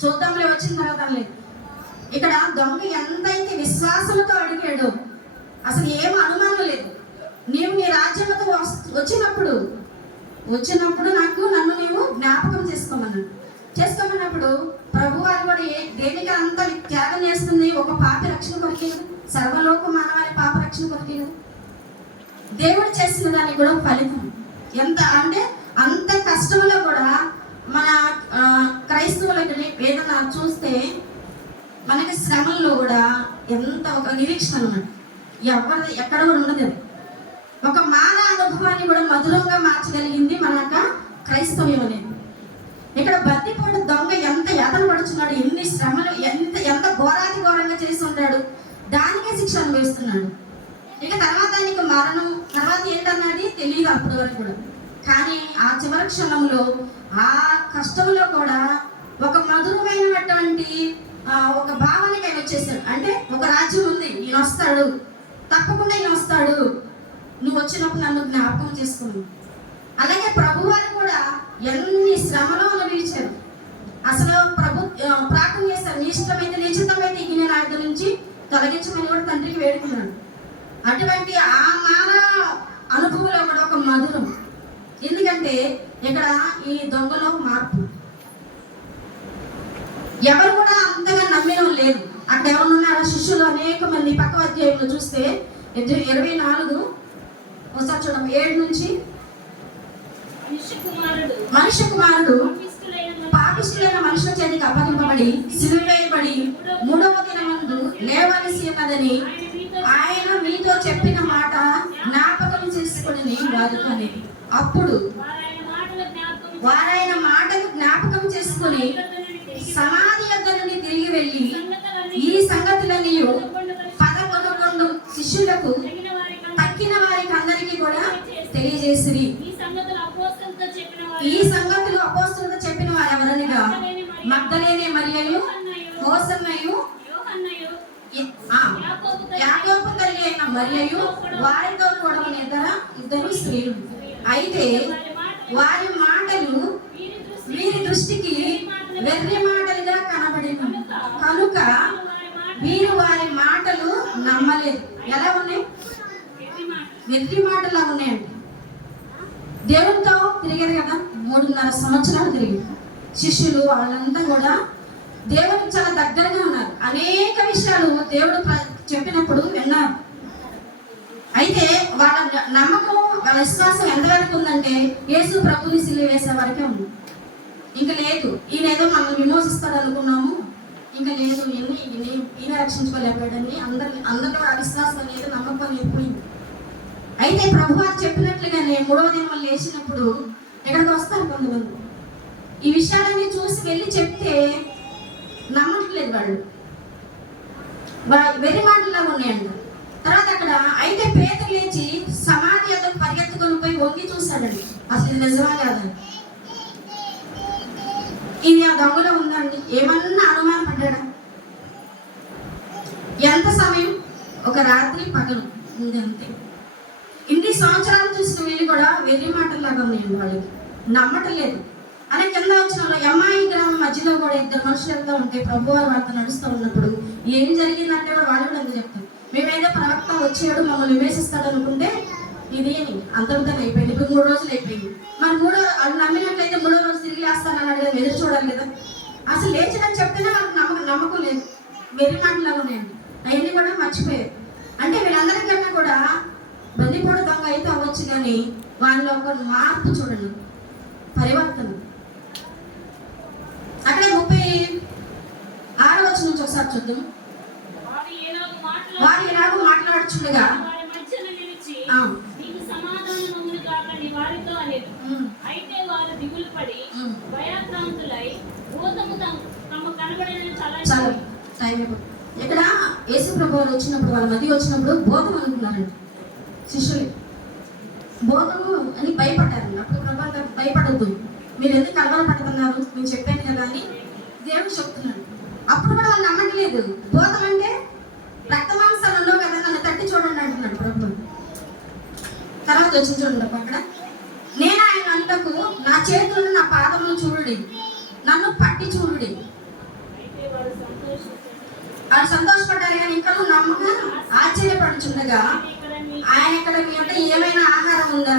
చూద్దాంలే వచ్చిన తర్వాత లేదు. ఇక్కడ దొంగ ఎంతైతే విశ్వాసంతో అడిగాడో, అసలు ఏం అనుమానం లేదు. నీవు నీ రాజ్యంతో వచ్చినప్పుడు నన్ను నీవు జ్ఞాపకం చేసుకోమన్నప్పుడు ప్రభు వారు కూడా దేనికి అంత త్యాగం చేస్తుంది? ఒక పాప రక్షణ కొరికే కదా, సర్వలోక మానవాళి పాప రక్షణ కొరికే కదా. దేవుడు చేసిన దానికి కూడా ఫలితం ఎంత అంటే, అంత కష్టంలో కూడా మన క్రైస్తవులకి ఏదైనా చూస్తే మనకి శ్రమల్లో కూడా ఎంత ఒక నిరీక్షణ అన్నమాట. ఎక్కడ కూడా ఉండదు. ఒక మాన అనుభవాన్ని కూడా మధురంగా మార్చగలిగింది మన క్రైస్తవ్యం అనేది. ఇక్కడ బందిపోటు దొంగ ఎంత ఎదలు పడుచున్నాడు, ఎన్ని శ్రమలు, ఎంత ఘోరాతి ఘోరంగా చేసి ఉంటాడు, దానికే శిక్ష అనుభవిస్తున్నాడు. ఇక తర్వాత నీకు మరణం, తర్వాత ఏంటన్నది తెలియదు అప్పటి వరకు కూడా. కానీ ఆ చివరి క్షణంలో ఆ కష్టంలో కూడా ఒక మధురమైనటువంటి ఒక భావనకి ఆయన వచ్చేసాడు. అంటే ఒక రాజ్యం ఉంది, ఈయన వస్తాడు, తప్పకుండా ఈయన వస్తాడు, నువ్వు వచ్చినప్పుడు నన్ను జ్ఞాపకం చేసుకున్నావు. అలాగే ప్రభువారు కూడా ఎన్ని శ్రమలో అనుభవించారు. అసలు ప్రార్థన చేశారు, నీ ఇష్టమైతే నిశ్చితమైతే ఈ గిన్నె నా దగ్గర నుంచి తొలగించమని కూడా తండ్రికి వేడుకున్నాడు. అటువంటి ఆ మాన అనుభవంలో కూడా ఒక మధురం. ఎందుకంటే ఇక్కడ ఈ దొంగలో మార్పు, ఎవరు కూడా అంతగా నమ్మిన లేదు. అక్కడ ఎవరున్నారో శిష్యులు అనేక మంది. పక్క అధ్యాయంలో చూస్తే 24 ఒకసారి చూడండి, 7 నుంచి. మనుష్య కుమారుడు పాపిష్ఠులైన మనుషుల చేతికి అప్పగింపబడి సిలువ వేయబడి 3వ దినమందు లేవలసి ఉన్నదని ఆయన మీతో చెప్పిన మాట జ్ఞాపకం చేసుకుని వాడుకొని, అప్పుడు వారాయన మాటలు జ్ఞాపకం చేసుకుని సమాధి యొద్ద నుండి తిరిగి వెళ్ళి ఈ సంగతులన్నీ 11 శిష్యులకు తక్కిన వారికి అందరికీ కూడా తెలియజేసిరి. ఈ సంగతులు అపోస్తలులతో చెప్పిన వారు ఎవరనగా మగ్దలేనే మరియయు, హోసన్నయు, యాకోబు తల్లి అయిన మరియయు, వారితో కూడా ఇద్దరు స్త్రీలు. అయితే వారి మాటలు వీరి దృష్టికి వెర్రి మాటలుగా కనబడిన కనుక వీరు వారి మాటలు నమ్మలేదు. ఎలా ఉన్నాయి? వెర్రి మాటలా ఉన్నాయండి. దేవునితో తిరిగారు కదా, 3.5 సంవత్సరాలు తిరిగి శిష్యులు వాళ్ళంతా కూడా దేవునికి చాలా దగ్గరగా ఉన్నారు. అనేక విషయాలు దేవుడు చెప్పినప్పుడు విన్నారు. అయితే వాళ్ళ నమ్మకం, వాళ్ళ విశ్వాసం ఎంతవరకు ఉందంటే యేసు ప్రభుని సిలువ వేసే వరకే ఉంది. ఇంకా లేదు, ఈయన ఏదో మనం విమోచిస్తాడు అనుకున్నాము, ఇంకా లేదు, ఈయన రక్షించుకోలేకపోయాడని అందరిలో ఆ విశ్వాసం అనేది, నమ్మకం అనేది పోయింది. అయితే ప్రభు వారు చెప్పినట్లుగానే 3వ దినం లేచినప్పుడు ఎక్కడికి వస్తారు కొంతమంది. ఈ విషయాలన్నీ చూసి వెళ్ళి చెప్తే నమ్మట్లేదు వాళ్ళు, వెర్రి మాటలాగా ఉన్నాయండి. తర్వాత అక్కడ అయితే పేతురు లేచి సమాధి యొద్దకు పరిగెత్తుకొని పోయి వంగి చూస్తాడండి, అసలు ఇది నిజమా కాదని. ఇది ఆ దొంగలో ఉందండి, ఏమన్నా అనుమానం పడ్డాడా? ఎంత సమయం? ఒక రాత్రి పగలు ఉంది అంతే. ఇన్ని సంవత్సరాలు చూసిన వీళ్ళు కూడా వెర్రి మాటల్లాగా ఉన్నాయండి, వాళ్ళకి నమ్మటం లేదు. అలా కింద వచ్చిన అమ్మాయి గ్రామం మధ్యలో కూడా 2 మనుషులు వెళ్తూ ఉంటే ప్రభువారు వాళ్ళతో నడుస్తూ ఉన్నప్పుడు ఏం జరిగిందంటే వాళ్ళు కూడా ఎందుకు చెప్తారు, మేమేదో ప్రవక్త వచ్చాడు మమ్మల్ని విమేసిస్తాడు అనుకుంటే ఇది అంతటితో అయిపోయింది. ఇప్పుడు 3 రోజులు అయిపోయింది. మరి వాళ్ళు నమ్మినట్లయితే 3వ రోజు తిరిగి లేస్తానని అడిగి ఎదురు చూడాలి కదా. అసలు లేచినని చెప్తేనే వాళ్ళకి నమ్మకం లేదు, వెర్రి మాటలాగా ఉన్నాయండి. అవన్నీ కూడా మర్చిపోయారు. అంటే వీళ్ళందరికన్నా కూడా బందిపోటు దొంగ అయితే అవ్వచ్చు, కానీ వాళ్ళలో ఒక మార్పు చూడండి, పరివర్తన. అక్కడ 36వ వచనం నుంచి ఒకసారి చూద్దాం. వారు ఎలాగో మాట్లాడుచుండగా అయితే వారు దిగులు పడి భయాక్రాంతులై భూతము తమ కనబడిన చాలా టైం. ఇక్కడ యేసు ప్రభువు వచ్చినప్పుడు, వాళ్ళ మధ్య వచ్చినప్పుడు భూతం అనుకున్నారండి శిష్యులు. భూతము అని భయపడ్డారండి. అప్పుడు ప్రభు భయపడద్దు, మీరు ఎందుకు కలవర పడుతున్నారు, నేను చెప్పాను కదా అని దేవుడు చెప్తున్నాడు. అప్పుడు కూడా వాళ్ళు నమ్మట్లేదు. భూతం అంటే రక్తమాంసాలు ఉండవు కదా, నన్ను తట్టి చూడండి అంటున్నాడు ప్రభు. తర్వాత వచ్చి చూడండి అక్కడ, నేను ఆయన అంటకు నా చేతులను నా పాదములను చూడండి, నన్ను పట్టి చూడండి. వాళ్ళు సంతోషపడ్డారు, కానీ ఇంకా నమ్మక ఆశ్చర్యపడుచుండగా ఆయన ఇక్కడ మీ అంటే ఏమైనా ఆహారం ఉందా?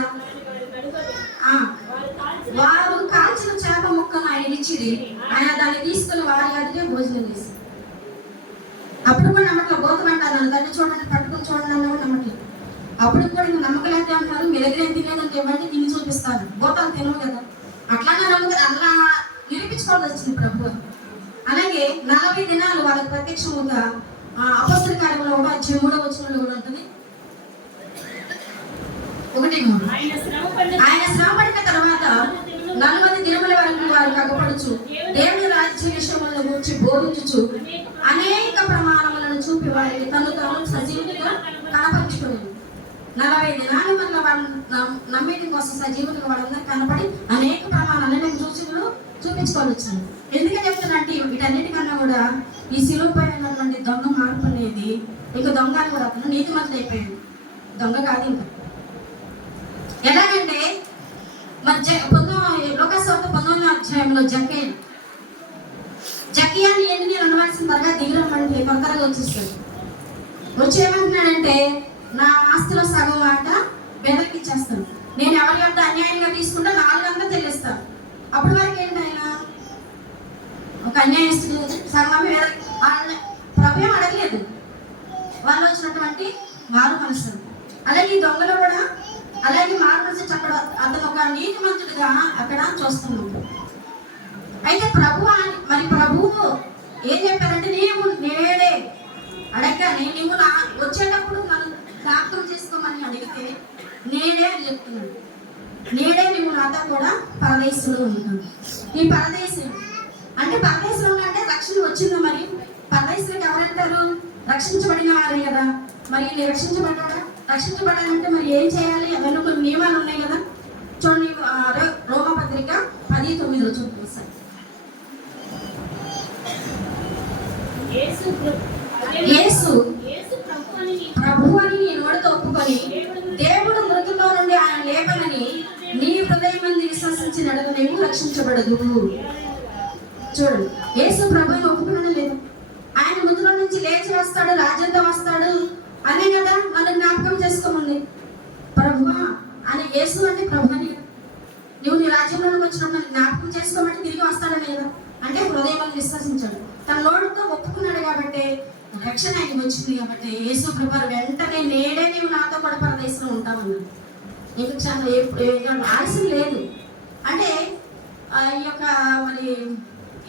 వారు కాల్చిన చేప ముక్కను ఆయన ఇచ్చిది, ఆయన దాన్ని తీసుకుని వారి అదిగే భోజనం చేసి. అప్పుడు కూడా నమ్మట్లేదు. భూతం అంటారు, నన్ను దాన్ని చూడండి, పట్టుకుని చూడండి అన్న కూడా నమ్మట్లేదు. అప్పుడు కూడా ఇంకా నమ్మకలేదు అంటారు, మీ దగ్గర తినేదంటే ఇవ్వండి, తిని చూపిస్తాను. భూతాలు తినవు కదా అట్లాగా నమ్ముతారు, అలా నిరూపించుకోవాల్సి వచ్చింది ప్రభు. అలాగే 40 దినాలు వాళ్ళకి ప్రత్యక్షముగా అపొస్తలుల కార్యములు 1:3 కూడా ఉంటుంది. 1:3 ఆయన శ్రమ పడిన తర్వాత 40 దినముల వరకు వారు కగపడుచు దేవుని రాజ్య విషయములను గురించి బోధించుచు అనేక ప్రమాణములను చూపి వారికి తను తాను సజీవునిగా కనపరుచుకునేది. 40 దినాలు మళ్ళీ వాళ్ళు నమ్మేటి కోసం సజీవులుగా వాళ్ళందరూ కనపడి అనేక ప్రమాణాలు చూపించుకోవాలి వచ్చింది. ఎందుకని చెప్తున్నట్టు వీటన్నిటికన్నా కూడా ఈ శిలువపై ఉన్నటువంటి దొంగ మార్పు అనేది ఇంకా దొంగ అని కూడా అతను నీతిమంతుడు అయిపోయాడు, దొంగ కాదు ఇంకా. ఎలాగంటే మరి లోకస్వార్త 19వ అధ్యాయంలో జక్కయ్యని ఏంటి నేను అనవలసిన త్వరగా దిగురమ్మంటే తొందరగా వచ్చేస్తాడు. వచ్చేయమంటున్నాడంటే నా ఆస్తిలో సగం మాట పేదలకి ఇచ్చేస్తాను, నేను ఎవరి యొక్క అన్యాయంగా తీసుకుంటే 400 చెల్లిస్తాను. అప్పటి వరకు ఏంటి ఆయన ఒక అన్యాయస్తుడు సగం ప్రభు అడగలేదు, వాళ్ళు వచ్చినటువంటి మారు మనసు. అలాగే ఈ దొంగలు కూడా అలాగే మారు మనసు అక్కడ అతను ఒక నీతిమంతుడిగా అక్కడ చూస్తున్నాడు. అయితే ప్రభువు ఏం చెప్పారంటే నేడే అడగగానే నువ్వు వచ్చేటప్పుడు నన్ను జ్ఞాపకం చేసుకోమని అడిగితే నేడే అని చెప్తున్నాడు. నేడే నువ్వు నాతో కూడా పరదేశంలో ఉంటాను. ఈ పరదేశం అంటే పరదేశంలో అంటే రక్షణ వచ్చిందా? మరి పరదేశంలోకి ఎవరంటారు? రక్షించబడిన వారే కదా. మరి రక్షించబడాలంటే మరి ఏం చేయాలి? అవన్నీ కొన్ని నియమాలు ఉన్నాయి కదా. చూడండి, రోమపత్రిక 10:9 చూడండి సార్. యేసు ప్రభు అని నీ నోటితో ఒప్పుకొని దేవుడు మృతుల్లో నుండి ఆయన లేపనని నీ హృదయం మంది విశ్వసించి నడుగు నీవు రక్షించబడదు. చూడండి, యేసు ప్రభుని ఒప్పుకునడం లేదు. ఆయన మృతుల నుంచి లేచి వస్తాడు, రాజ్యంతో వస్తాడు అనే కదా మనం జ్ఞాపకం చేసుకోమంది. ప్రభువా అని యేసు అంటే ప్రభు అని, నువ్వు నీ రాజ్యంలోకి వచ్చినప్పుడు జ్ఞాపకం చేసుకోమంటే తిరిగి వస్తాడని కదా. అంటే హృదయం మంది విశ్వసించాడు, తన నోటితో ఒప్పుకున్నాడు కాబట్టి రక్షణ ఆయనకి వచ్చింది. కాబట్టి యేసు ప్రభు వెంటనే నేడే నీవు నాతో కూడా పరదేశంలో ఉంటామన్నాడు. నీకు చాలా ఆలస్యం లేదు. అంటే ఈ యొక్క మరి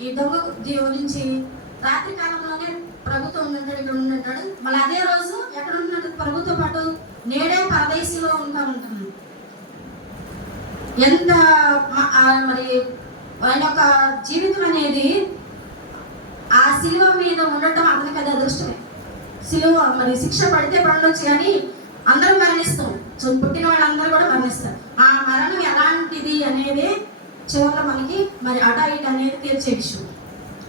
ఈ దొంగ గురించి రాత్రి కాలంలోనే ప్రభుత్వం ఉన్నట్టు ఇక్కడ ఉన్నట్టాడు. మళ్ళీ అదే రోజు ఎక్కడ ఉన్నట్టు ప్రభుతో పాటు నేడే పరదేశంలో ఉంటున్నాడు. ఎంత మరి ఆయన యొక్క జీవితం అనేది ఆ శిలువ మీద ఉండటం అతనికి అది అదృష్టమే. శిలువ మరి శిక్ష పడితే పడవచ్చు కానీ అందరూ మరణిస్తాం, పుట్టిన వాళ్ళందరూ కూడా మరణిస్తారు. ఆ మరణం ఎలాంటిది అనేది చివరిలో మనకి మరి అటా ఇటు అనేది తీర్చే విషయం.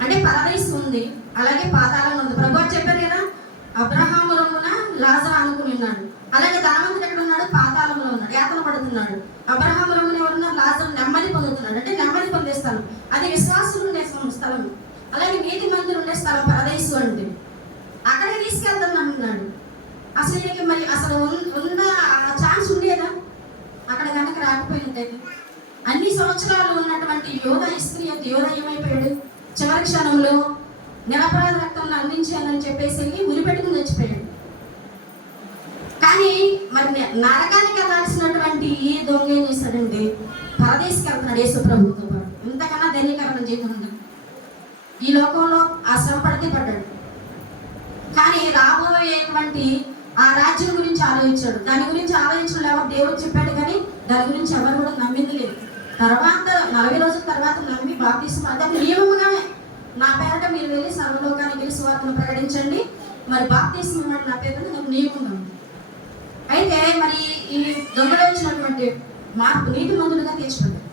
అంటే పరదేశం ఉంది, అలాగే పాతాళం ఉంది. ప్రభు చెప్పారు కదా, అబ్రహాము రొమ్మున లాజరు అనుకుని ఉన్నాడు. అలాగే ధనవంతుడు ఎక్కడ ఉన్నాడు? పాతాళంలో ఉన్నాడు, యాతన పడుతున్నాడు. అబ్రహాము రొమ్మున ఎవరున్నారు? లాజరు నెమ్మది పొందుతున్నాడు, అంటే నెమ్మది పొందే స్థలం. అది విశ్వాసులు ఉండే స్థలం. అలాగే నీతి మంతులు ఉండే స్థలం పరదేశం అంటే అక్కడే తీసుకెళ్తాను అంటున్నాడు. అసలు నీకు మరి అసలు ఉన్న ఛాన్స్ ఉండేదా అక్కడ కనుక రాకపోయినట్టయితే? అన్ని సంవత్సరాలు ఉన్నటువంటి యోధ ఏమైపోయాడు? చివరి క్షణంలో నిరపరాధ రక్తం అందించాలని చెప్పేసి ఉరిపెట్టుకుని చచ్చిపోయాడు. కానీ మరి నరకానికి వెళ్ళాల్సినటువంటి ఈ దొంగ ఏం చేశాడంటే పరదేశికి వెళ్తున్నాడు యేసు ప్రభువుతో పాటు. ఇంతకన్నా ధన్యకరణం చేయకుండా ఈ లోకంలో ఆ శ్రమ పడితే పడ్డాడు. కానీ రాబోయేటువంటి ఆ రాజ్యం గురించి ఆలోచించాడు. దాని గురించి ఆలోచించడం ఎవరు? దేవుడు చెప్పాడు కానీ దాని గురించి ఎవరు కూడా నమ్మింది లేదు. తర్వాత 40 రోజుల తర్వాత నమ్మి బాప్తిస్మం, అదే నియమముగానే నా పేరట మీరు వెళ్ళి సర్వలోకానికి వెళ్ళి సువార్తను ప్రకటించండి, మరి బాప్తిస్మం అంటే నా పేరు నాకు నియమంగా ఉంది. అయితే మరి ఈ దొంగలో వచ్చినటువంటి మార్పు నీతి మందులుగా తీర్చుకుంటాడు.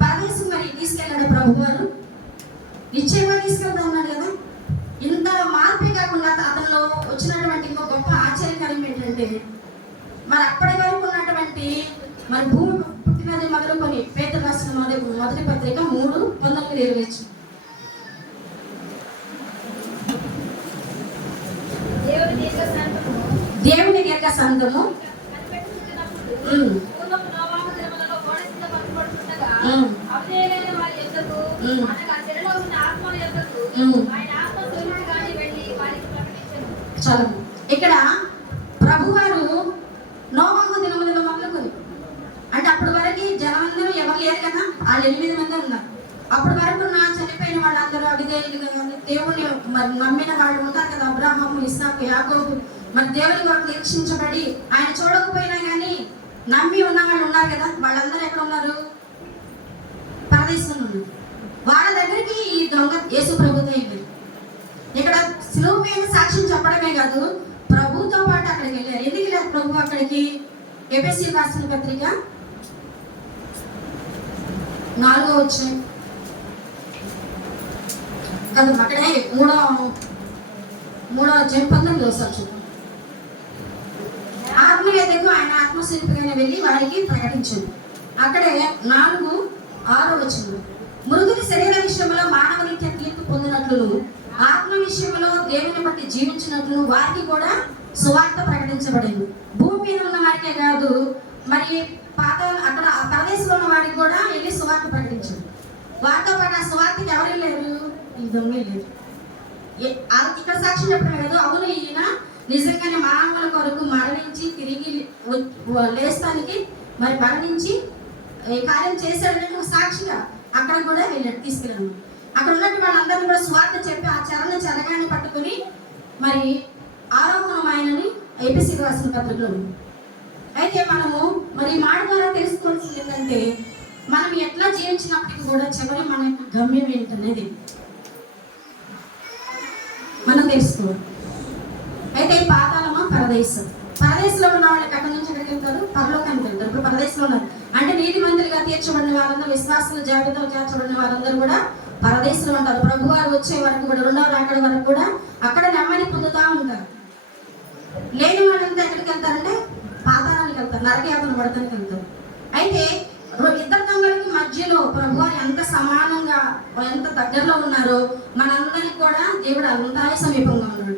పరదేశం మరి తీసుకెళ్ళాడు ప్రభు వారు, నిశ్చయంగా తీసుకెళ్తా అన్నాడు కదా. ఇంత మార్పే కాకుండా అతనిలో వచ్చినటువంటి ఇంకో గొప్ప ఆశ్చర్యకరం ఏంటంటే మరి అప్పటి వరకు ఉన్నటువంటి మరి భూమి పుట్టినది మొదలుకొని పేతురు రాసిన మొదటి పత్రిక 3:19-20 దేవుని దీర్ఘ శాంతము చదువు. ఇక్కడ ప్రభువారు నోవహు దినములలో మొదలుకొని, అంటే అప్పటి వరకు జనం ఎవరు లేరు కదా, వాళ్ళు 8 మంది దేవుని మరి నమ్మిన వాళ్ళు ఉంటారు కదా, అబ్రాహాము, ఇస్సాకు, యాకోబు, మరి దేవుని కొరకు నిరీక్షించబడి ఆయన చూడకపోయినా కానీ నమ్మి ఉన్న వాళ్ళు ఉన్నారు కదా, వాళ్ళందరూ ఎక్కడ ఉన్నారు? పరదేశంలో ఉన్నారు. వాళ్ళ దగ్గరికి ఈ దొంగ యేసు ప్రభుతో వెళ్ళారు. ఇక్కడ సిలువ మీద సాక్ష్యం చెప్పడమే కాదు, ప్రభుతో పాటు అక్కడికి వెళ్ళారు. ఎందుకు వెళ్ళారు ప్రభు అక్కడికి? ఎఫెసీ రాసిన పత్రిక 4వ అధ్యాయం కాదు, అక్కడే 3వ అధ్యాయం 19వ వచనం. ఆత్మీయతకు ఆయన ఆత్మశిల్పిగానే వెళ్ళి వారికి ప్రకటించాడు. అక్కడే 4:6 వచనం. మృదుని శరీర విషయంలో మానవ రీత్యా తీర్పు పొందినట్లు ఆత్మ విషయంలో దేవుని బట్టి జీవించినట్లు వారికి కూడా సువార్త ప్రకటించబడింది. భూమి మీద ఉన్న వారికే కాదు, మరి అక్కడ ప్రదేశంలో ఉన్న వారికి కూడా వెళ్ళి సువార్త ప్రకటించాడు. వారితో పాటు ఆ సువార్తకి ఎవరు వెళ్ళారు? ఈ దొంగ వెళ్ళారు. ఇక్కడ సాక్ష్యం చెప్పడం కాదు, అవును ఈయన నిజంగానే మానవుల కొరకు మరణించి తిరిగి లేస్తానికి మరి మరణించి కార్యం చేశాడని ఒక సాక్షిగా అక్కడ కూడా వెళ్ళాడు, తీసుకెళ్ళాను. అక్కడ ఉన్నట్టు వాళ్ళందరినీ కూడా స్వార్థ చెప్పి ఆ చరణ చెరగాన్ని పట్టుకుని మరి ఆరోహణం ఆయనని ఎపిసి రాసిన పత్రికలో ఉంది. అయితే మనము మరి మాట ద్వారా తెలుసుకోవాల్సింది ఏంటంటే, మనం ఎట్లా జీవించినప్పటికీ కూడా చివరి మన యొక్క గమ్యం ఏంటనేది మనం తెలుసుకోవాలి. అయితే పాతాళమా పరదేశం. పరదేశంలో ఉన్న వాళ్ళకి అక్కడి నుంచి ఎక్కడికి వెళ్తారు? పరలోకానికి వెళ్తారు. ఇప్పుడు పరదేశంలో ఉన్నారు అంటే నీతిమంతులుగా తీర్చబడిన వారందరూ, విశ్వాసాల జాబితాలో చేర్చబడిన వారందరూ కూడా పరదేశంలో ఉంటారు. ప్రభు వారు వచ్చే వరకు కూడా, 2వ రాకడ వరకు కూడా అక్కడ నెమ్మది పొందుతూ ఉంటారు. లేని వాళ్ళంతా ఎక్కడికి వెళ్తారంటే పాతాళానికి వెళ్తారు, నరకయాతన పడతానికి వెళ్తారు. అయితే ఇద్దరు దొంగలకి మధ్యలో ప్రభు వారు ఎంత సమానంగా, ఎంత దగ్గరలో ఉన్నారో మనందరికీ కూడా దేవుడు అంతానే సమీపంగా ఉన్నాడు.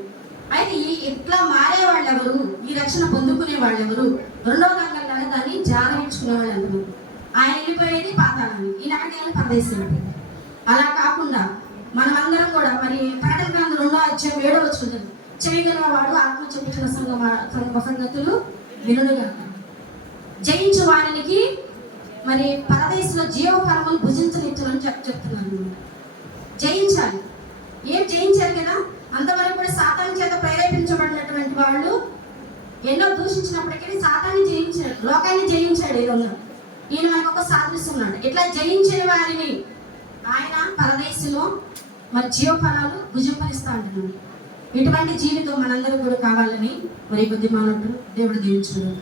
అయితే ఇట్లా మారే వాళ్ళు ఎవరు? ఈ రక్షణ పొందుకునే వాళ్ళు ఎవరు? 2వ దొంగలాగా దాన్ని జారవించుకునే వాళ్ళు అందరూ. ఆయన వెళ్ళిపోయేది పాతాళానికి, ఈయన అక్కడికి పరదేశం. అలా కాకుండా మనమందరం కూడా మరి ప్రకటన గ్రంథం 2వ అధ్యాయం 7వ వచనం, చేయగల వాడు ఆత్మ చూపించిన సంగతులు వినుడుగా, జయించు వారికి మరి పరదేశంలో జీవఫలములు భుజించనిచ్చని చెప్తున్నాను. జయించాలి. ఏం జయించారు కదా, అంతవరకు కూడా సాతాను చేత ప్రేరేపించబడినటువంటి వాళ్ళు ఎన్నో దూషించినప్పటికీ సాతాన్ని జయించాడు, లోకాన్ని జయించాడు. ఈయన మనకు ఒక సాధిస్తున్నాడు. ఇట్లా జయించిన వారిని ఆయన పరదేశంలో మరి జీవఫలాలు భుజింపనిస్తా అంటున్నాడు. ఇటువంటి జీవితం మనందరూ కూడా కావాలని మరి బుద్ధిమానుడు దేవుడు దీవించుడు.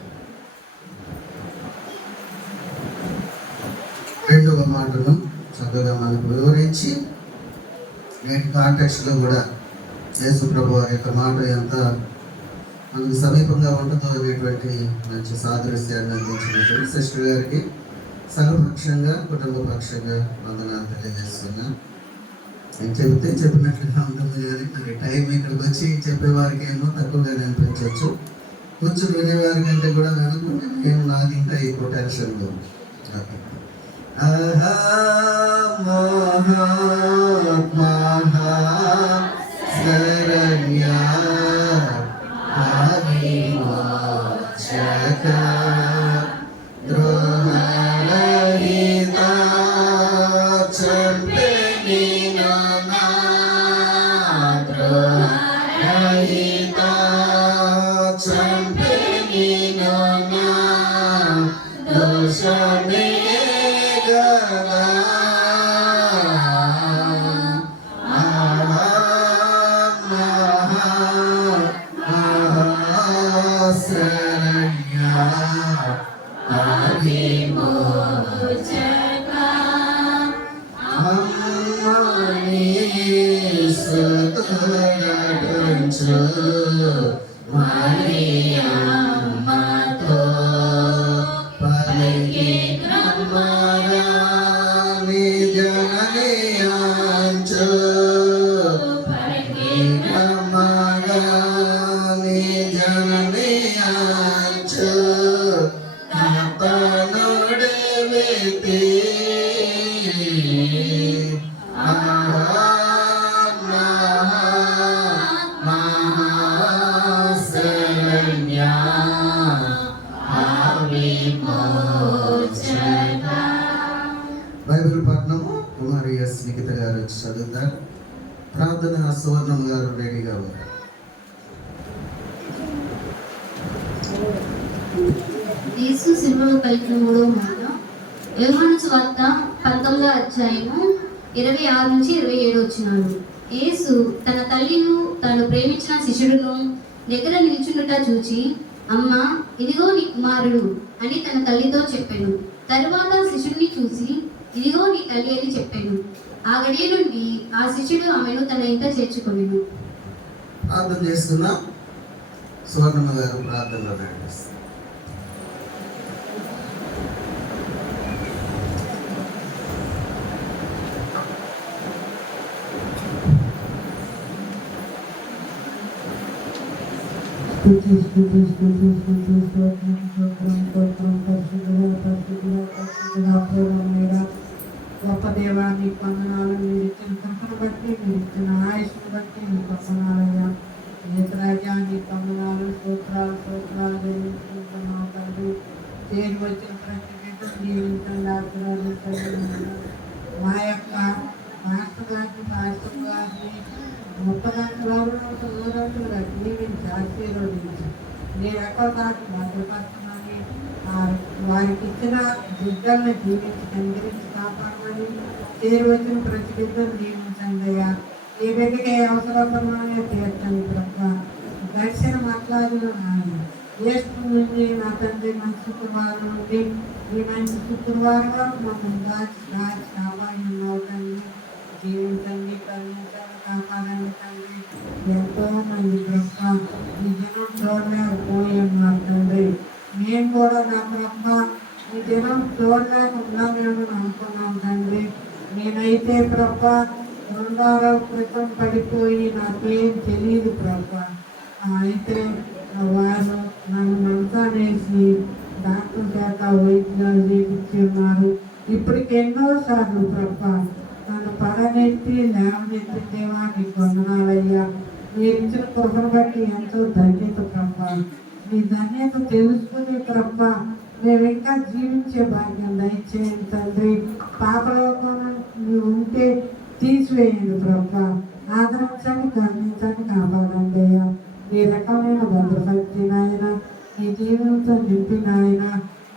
2వ మాటను చక్కగా మనకు వివరించి నేటి కాంటెక్స్ట్లో కూడా యేసు ప్రభు వారి యొక్క మాట ఎంత మనకు సమీపంగా ఉంటుందో అనేటువంటి మంచి సాదృశ్యాన్ని అందించినటువంటి సిస్టర్ గారికి సంఘపక్షంగా, కుటుంబ పక్షంగా వందనాలు తెలియజేస్తున్నా. నేను చెబితే చెప్పినట్లుగా ఉంటుంది, కానీ మరి టైం ఇక్కడికి వచ్చి చెప్పేవారికి ఏమో తక్కువగానే అనిపించవచ్చు. కొంచెం వినేవారి కంటే కూడా అనుకుంటే నేను నాకు ఇంకా ఎక్కువ టెన్షన్లో శరణ్య ద్రోహరహిత చంపెని ద్రోహరహిత చంపెని దోషమే బైబిల్ పఠనము కుమారి ఎస్ నిఖిత గారు చదువుతారు. ప్రార్థన ప్రార్థన సువర్ణమ్మ గారు రెడీగా ఉన్నారు. యేసు సిలువలో పలికిన మూడవ మాట యోహాను సువార్త 19వ అధ్యాయము 26 నుంచి 27 వచనాలు. యేసు తన తల్లిను తాను ప్రేమించిన శిష్యుడును దగ్గర నిల్చుండుట చూచి, అమ్మా, ఇదిగో నీ కుమారుడు అని తన తల్లితో చెప్పాను. తరువాత శిష్యుడిని చూసి, ఇదిగో నీ తల్లి అని చెప్పాను. ఆ గడియ నుండి ఆ శిష్యుడు ఆమెను తన ఇంట చేర్చుకొనెను. ప్రార్థన చేసుకుందాం. సువర్ణమ్మ గారు ప్రార్థనలో నడిపిస్తారు. గొప్ప దేవాన్ని వందనాలు. మీరు ఇచ్చిన కృపను బట్టి, మీరు ఇచ్చిన ఆయుష్ను బట్టి మీకు వందనాలయ్యా. నేత్రాజా నీకు వందనాలు, స్తోత్రాలు చెల్లించుకుంటున్నాం తండ్రి. చేరి వచ్చిన ప్రతి బిడ్డ జీవించండి, ఆశీర్వదించండి. మా యొక్క మాస్టర్ గారిని 30 గంటల జీవించి ఆశీర్వదించి నీ ఎక్కడ నాకు భద్రపరచమని, వారికి ఇచ్చిన బిడ్డల్ని జీవించి కందిరించి కాపాడమని, చేరి వచ్చిన ప్రతి బిడ్డను జీవించండి అయ్యా. ఈ బిడ్డకి ఏ అవసరపరమైన తీర్చండి ప్రక్క. దర్శనం మాట్లాడిన నాయన వేస్తుంది నా తండ్రి. మంచి శుక్రవారం నుండి ఈ మంచి శుక్రవారం వరకు మమ్మల్ని దాచి కాపాడి తండ్రి. జీవించండి, కరుణించండి, కాపాడండి తండ్రి. ఎంతో మంది బ్రహ్మ ఈ జనం చూడలేకపోయి ఉన్నారు తండ్రి. మేము కూడా నా బ్రహ్మ ఈ జనం చూడలేక ఉన్నామేమో అనుకున్నాం తండ్రి. నేనైతే బ్రహ్మ 2 వారాల క్రితం పడిపోయి నాకేం తెలియదు బ్రహ్మ. అయితే వారు నన్ను మంచానేసి డాక్టర్ చేత వైద్యాలు చేయించి ఉన్నారు. ఇప్పటికి ఎన్నోసార్లు బ్రహ్మ నన్ను పడనెత్తి లేవనెత్తి దేవా నీకు వందనాలయ్యా. మీరు ఇచ్చిన కృపను బట్టి ఎంతో ధన్యత ప్రభ. మీ ధన్యత తెలుసుకునే ప్రభ మేము ఇంకా జీవించే భాగ్యం దయచేయండి తండ్రి. పాపలోకం మీరు ఉంటే తీసివేయండి ప్రభ. ఆదరించండి, కరుణించండి, కాపాడండి అయ్యా. ఈ రకమైన భద్రపరిచి నాయన, ఈ జీవనంతో నింపిన ఆయన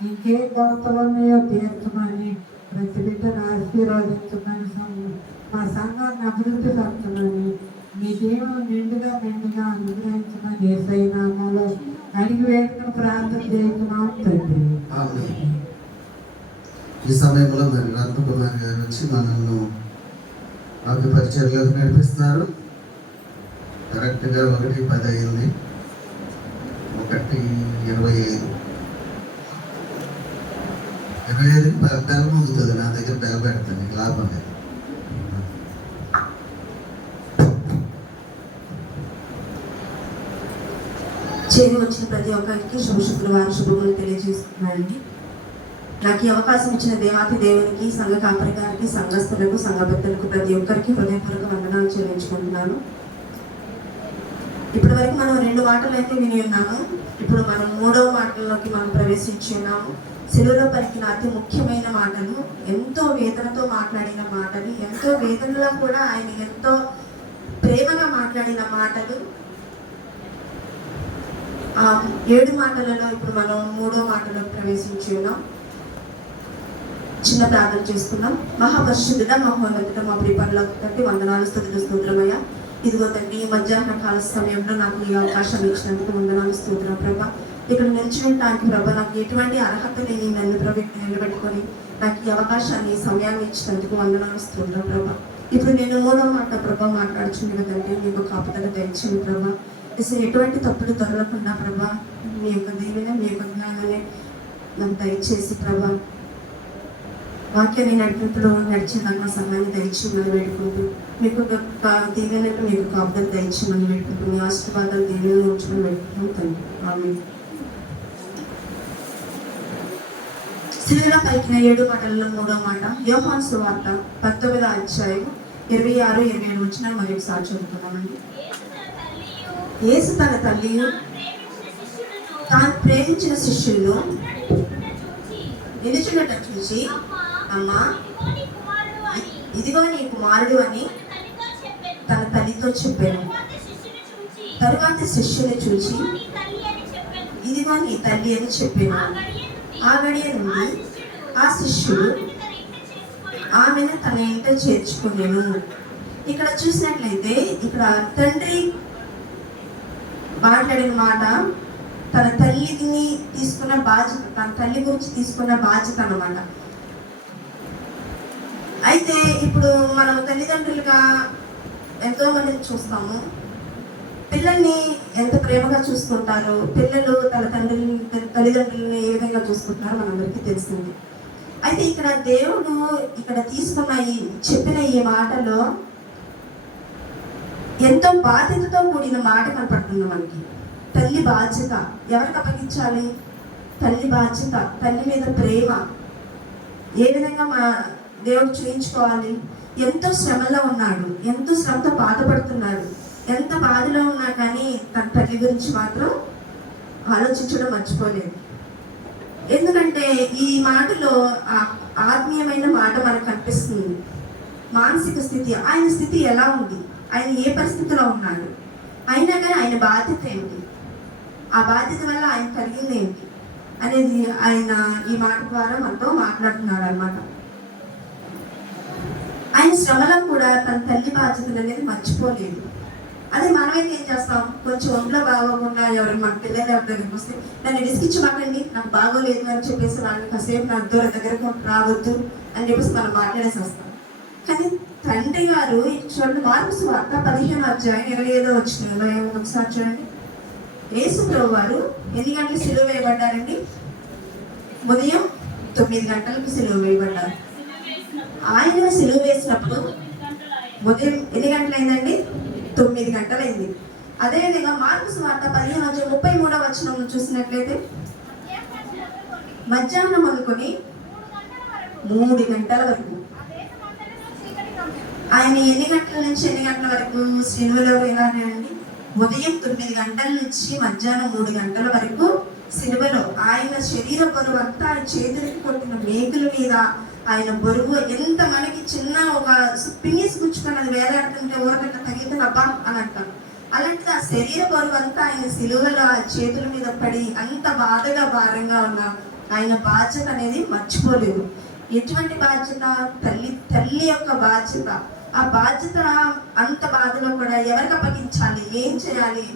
ఇంకే కొరతలు ఉన్నాయో తీర్చమని, ప్రతి బిడ్డను ఆశీర్వదించమని, మా సంఘాన్ని అభివృద్ధి పరచమని, మీ దేవుడు నిండుగా అనుగ్రహించమని యేసయ్య నామములో అడిగి వేడుకను ప్రార్థన చేస్తున్నాం తండ్రి. ఈ సమయంలో మరి రంతకుమారి గారు వచ్చి మనల్ని వాక్య పరిచర్యలోకి నడిపిస్తున్నారు. కరెక్ట్గా 1:10 అయింది. 1:25 బెల్ మోగుతుంది. నా దగ్గర బెల్ పెడతాను, నీకు లాభం లేదు. చేరి వచ్చిన ప్రతి ఒక్కరికి శుక్రవారం శుభములు తెలియజేస్తున్నానండి. నాకు ఈ అవకాశం ఇచ్చిన దేవాతి దేవునికి, సంఘ కాపరి గారికి, సంఘస్థులకు, సంఘ పెద్దలకు ప్రతి ఒక్కరికి హృదయపూర్వక వందనాలు చెల్లించుకుంటున్నాను. ఇప్పటి వరకు మనం 2 మాటలు అయితే విని ఉన్నాము. ఇప్పుడు మనం 3వ మాటల్లోకి మనం ప్రవేశించి ఉన్నాము. సిలువలో పలికిన అతి ముఖ్యమైన మాటలు, ఎంతో వేదనతో మాట్లాడిన మాటలు, ఎంతో వేదనలో కూడా ఆయన ఎంతో ప్రేమగా మాట్లాడిన మాటలు. 7 మాటలలో ఇప్పుడు మనం 3వ మాటలోకి ప్రవేశించి ఉన్నాం. చిన్న ప్రార్థన చేసుకున్నాం. మహాపరిశుద్ధుడ, మహోన్నతుడ, మా ప్రిపండ్ల తండ్రి, వందనాలు, స్తుతులు, స్తోత్రమయ్య. ఇదిగో తండ్రి, ఈ మధ్యాహ్న కాల సమయంలో నాకు ఈ అవకాశం ఇచ్చినందుకు వందనాలు, స్తోత్రం ప్రభా. ఇక్కడ నిల్చుంటానికి ప్రభా నాకు ఎటువంటి అర్హత లేని నన్ను ప్రభు నిలబెట్టుకొని నాకు ఈ అవకాశాన్ని, ఈ సమయాన్ని ఇచ్చినందుకు వందనాలు, స్తోత్రం ప్రభా. ఇప్పుడు నేను 3వ మాట ప్రభా మాట్లాడుచుంది కదండి. మీకు కాపుదల దయచేయండి ప్రభా. అసలు ఎటువంటి తప్పులు దొరకకుండా ప్రభా మీ యొక్క దీవెన, మీ యొక్క జ్ఞానాన్ని నాకు దయచేసి ప్రభా వాక్యాన్ని నడిపినప్పుడు నడిచేదాకా సమయాన్ని దయచేయమని వేడుకుంటూ, మీకు దీవెనకు మీకు కాపుదల దయచేయమని వేడుకుంటూ, మీ ఆశీర్వాదాలు దీవెన ఉంచమని వేడుకుంటాం తండ్రి. ఆమేన్. సిలువలో పలికిన 7 మాటలలో 3వ మాట యోహాను సువార్త 19వ అధ్యాయం 26-27 వచనాలు మరి ఒకసారి చదువుతున్నామండి. యేసు తన తల్లియు తాను ప్రేమించిన శిష్యులను నిలుచున్నట చూసి, అమ్మా, ఇదిగో నీ కుమారుడు అని తన తల్లితో చెప్పాను. తరువాత శిష్యుని చూచి తరువాత శిష్యుని చూచి నీ తల్లి అని చెప్పాను. ఇదిగో నీ తల్లి అని చెప్పాను. ఆ గడియ నుండి ఆ శిష్యుడు ఆమెను తన ఇంట చేర్చుకునేను. ఇక్కడ చూసినట్లయితే ఇక్కడ తండ్రి మాట్లాడిన మాట తన తల్లిని తీసుకున్న బాధ్యత, తన తల్లి గురించి తీసుకున్న బాధ్యత అన్నమాట. అయితే ఇప్పుడు మనం తల్లిదండ్రులుగా ఎంతో మందిని చూస్తాము. పిల్లల్ని ఎంత ప్రేమగా చూసుకుంటారు, పిల్లలు తన తల్లిదండ్రులని ఏ విధంగా చూసుకుంటున్నారో మనందరికీ తెలిసింది. అయితే ఇక్కడ దేవుడు ఇక్కడ తీసుకున్న చెప్పిన ఈ మాటలో ఎంతో బాధ్యతతో కూడిన మాట కనపడుతుంది మనకి. తల్లి బాధ్యత ఎవరికి అప్పగించాలి? తల్లి బాధ్యత, తల్లి మీద ప్రేమ ఏ విధంగా మన దేవుడు చూయించుకోవాలి. ఎంతో శ్రమలో ఉన్నాడు, ఎంతో శ్రమతో బాధపడుతున్నాడు. ఎంత బాధలో ఉన్నా కానీ తన తల్లి గురించి మాత్రం ఆలోచించడం మర్చిపోలేదు. ఎందుకంటే ఈ మాటలో ఆత్మీయమైన మాట మనకు కనిపిస్తుంది. మానసిక స్థితి, ఆయన స్థితి ఎలా ఉంది, ఆయన ఏ పరిస్థితిలో ఉన్నాడు, అయినా కానీ ఆయన బాధ్యత ఏంటి, ఆ బాధ్యత వల్ల ఆయన కలిగింది ఏంటి అనేది ఆయన ఈ మాట ద్వారా మనతో మాట్లాడుతున్నాడు అన్నమాట. ఆయన శ్రమలో కూడా తన తల్లి బాధ్యతలు అనేది మర్చిపోలేదు. అదే మనమైతే ఏం చేస్తాం, కొంచెం ఒంట్లో బాగోకుండా ఎవరు మన పిల్లలు ఎవరి దగ్గరికి వస్తే నన్ను విసిగించమాకండి, నాకు బాగోలేదు అని చెప్పేసి వాళ్ళని కాసేపు నా దగ్గరకు రావద్దు అని చెప్పేసి మనం మాట్లాడేసి వస్తాం. కానీ తండ్రి గారు చూడండి, మార్కు సువార్త 15:25 ఒకసారి చూడండి. యేసు ప్రభు వారు ఎన్ని గంటలకు సిలువ వేయబడ్డారండి? ఉదయం 9 గంటలకు సిలువ వేయబడ్డారు. ఆయన సిలువ వేసినప్పుడు ఉదయం ఎన్ని గంటలైందండి? 9 గంటలైంది. అదేవిధంగా మార్కు సువార్త 15:33 చూసినట్లయితే మధ్యాహ్నం అనుకొని 3 గంటల వరకు ఆయన ఎన్ని గంటల నుంచి ఎన్ని గంటల వరకు సిలువలో వేయాలి అండి? ఉదయం 9 గంటల నుంచి మధ్యాహ్నం 3 గంటల వరకు సిలువలో ఆయన శరీర బరువు అంతా ఆయన చేతులకి కొట్టిన మేకుల మీద ఆయన బరువు ఎంత మనకి చిన్న ఒక పింగిసి గుచ్చుకొని అది వేలాడుతుంటే ఊరగట్ట తగిలితే అబ్బా అని అంటాం. అలాంటిది ఆ శరీర బరువు అంతా ఆయన సిలువలో ఆ చేతుల మీద పడి అంత బాధగా భారంగా ఉన్న ఆయన బాధ్యత అనేది మర్చిపోలేదు. ఎటువంటి బాధ్యత? తల్లి యొక్క బాధ్యత. ఆ బాధ్యత అంత బాధలో కూడా ఎవరికి అప్పగించాలి, ఏం చేయాలి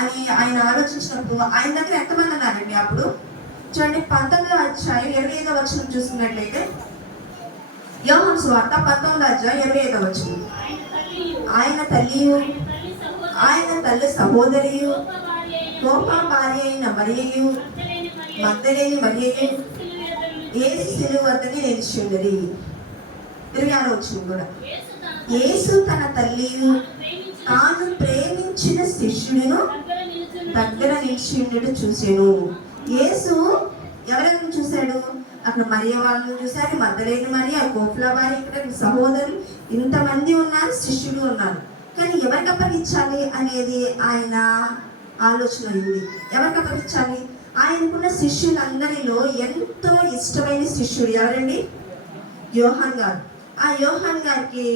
అని ఆయన ఆలోచించినప్పుడు ఆయన దగ్గర ఎంతమంది ఉన్నారండి అప్పుడు? చూడండి 19:25 చూసుకున్నట్లయితే యోహాను సువార్త 19:25 ఆయన తల్లియు ఆయన తల్లి సహోదరియు కోప భార్య అయిన మరియయు మగ్దలేని మరియయు యేసు సిలువ వద్దనే నిలిచి ఉన్నది. 26 కూడా యేసు తన తల్లియు తాను ప్రేమించిన శిష్యుడును దగ్గర నిలిచి ఉండటం చూసాను. యేసు ఎవరెవరిని చూశాడు? అక్కడ మరియ వాళ్ళని చూశారు, మగ్దలేని మరియ, కోఫ్లా భార్య, ఇక్కడ సహోదరులు, ఇంతమంది ఉన్నారు, శిష్యుడు ఉన్నారు. కానీ ఎవరికి అప్పగించాలి అనేది ఆయన ఆలోచన ఉంది. ఎవరికి అప్పగించాలి? ఆయనకున్న శిష్యులందరిలో ఎంతో ఇష్టమైన శిష్యుడు ఎవరండి? యోహాన్ గారు. ఆ యోహాన్ గారికి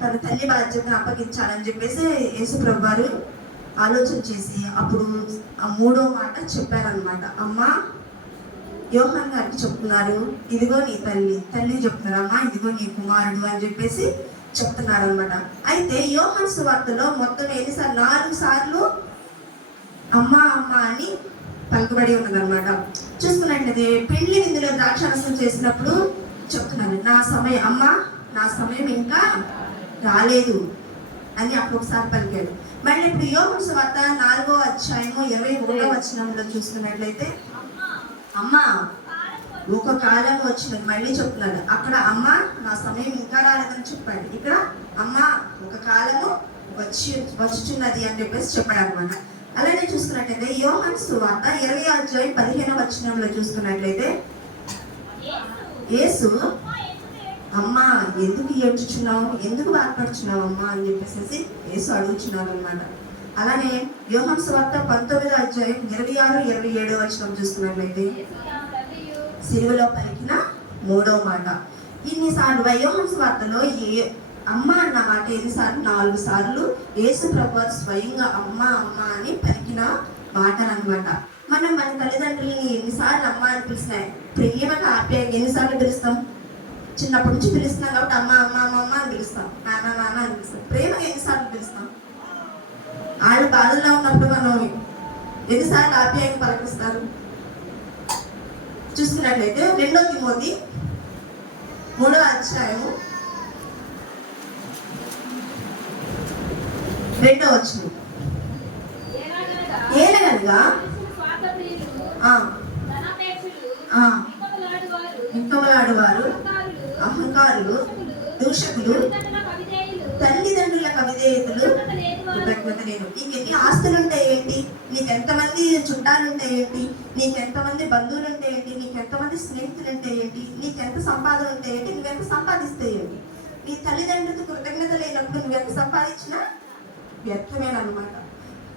తన తల్లి బాధ్యతను అప్పగించాలని చెప్పేసి యేసు ప్రభు వారు ఆలోచన చేసి అప్పుడు ఆ 3వ మాట చెప్పారనమాట. అమ్మా, యోహాన్ గారికి చెప్తున్నారు, ఇదిగో నీ తల్లి చెప్తున్నారు, అమ్మా ఇదిగో నీ కుమారుడు అని చెప్పేసి చెప్తున్నారు అనమాట. అయితే యోహాను సువార్తలో మొత్తం ఎన్నిసార్లు? 4 సార్లు అమ్మ అమ్మ అని పలుకుబడి ఉన్నదన్నమాట. చూస్తున్నట్లయితే పెళ్లి విందులో ద్రాక్షారసం చేసినప్పుడు చెప్తున్నాను, నా సమయం ఇంకా రాలేదు అని అప్పుడు ఒకసారి పలికాడు. మళ్ళీ ఇప్పుడు యోహాను సువార్త 4:21 చూసుకున్నట్లయితే అమ్మ ఒక కాలం వచ్చినది మళ్ళీ చెప్తున్నాడు. అక్కడ అమ్మ నా సమయం ఇంకా రాలేదని చెప్పాడు, ఇక్కడ అమ్మ ఒక కాలము వచ్చుచున్నది అని చెప్పేసి చెప్పాడు అనమాట. అలానే చూసుకున్నట్లయితే యోహాను సువార్త 20:15 చూసుకున్నట్లయితే యేసు అమ్మ ఎందుకు ఏడ్చుచున్నావు, ఎందుకు బాధపడుచున్నావు అమ్మ అని చెప్పేసి యేసు అడుగుచున్నాడు అనమాట. అలానే యోహాను సువార్త 19:26-27 చూసుకున్నట్లయితే సిలువలో పలికిన 3వ మాట. ఇన్నిసార్లు యోహాను సువార్తలో అమ్మ అన్న మాట ఎన్నిసార్లు? 4 సార్లు యేసు ప్రభువారు స్వయంగా అమ్మ అమ్మ అని పలికిన మాటలు అనమాట. మనం మన తల్లిదండ్రులని ఎన్నిసార్లు అమ్మ అని పిలిచినాయి, ప్రేమగా ఆప్యాయంగా ఎన్నిసార్లు పిలుస్తాం? చిన్నప్పటి నుంచి పిలుస్తున్నాం కాబట్టి అమ్మ అమ్మ అమ్మ అమ్మ అని పిలుస్తాం, నాన్న నాన్న అని పిలుస్తాం. ప్రేమగా ఎన్నిసార్లు పిలుస్తాం? వాళ్ళు బాధల్లో ఉన్నప్పుడు మనం ఎన్నిసార్లు ఆప్యాయంగా పలకరిస్తారు? చూస్తున్నట్లయితే 2 తిమోతి 3వ అధ్యాయము 2వ వచనం. ఏలగనగా ఇంకవలాడువారు, అహంకారులు, దూషకులు, తల్లిదండ్రుల కవిధేయతలు, కృతజ్ఞత లేని. నీకు ఎన్ని ఆస్తులుంటే ఏంటి, నీకెంతమంది చుట్టాలుంటే ఏంటి, నీకెంతమంది బంధువులుంటే ఏంటి, నీకెంతమంది స్నేహితులుంటే ఏంటి, నీకెంత సంపాదన ఉంటే ఏంటి, నువ్వెంత సంపాదిస్తే ఏంటి, నీ తల్లిదండ్రులకు కృతజ్ఞత లేనప్పుడు నువ్వెంత సంపాదించినా వ్యర్థమేనమాట.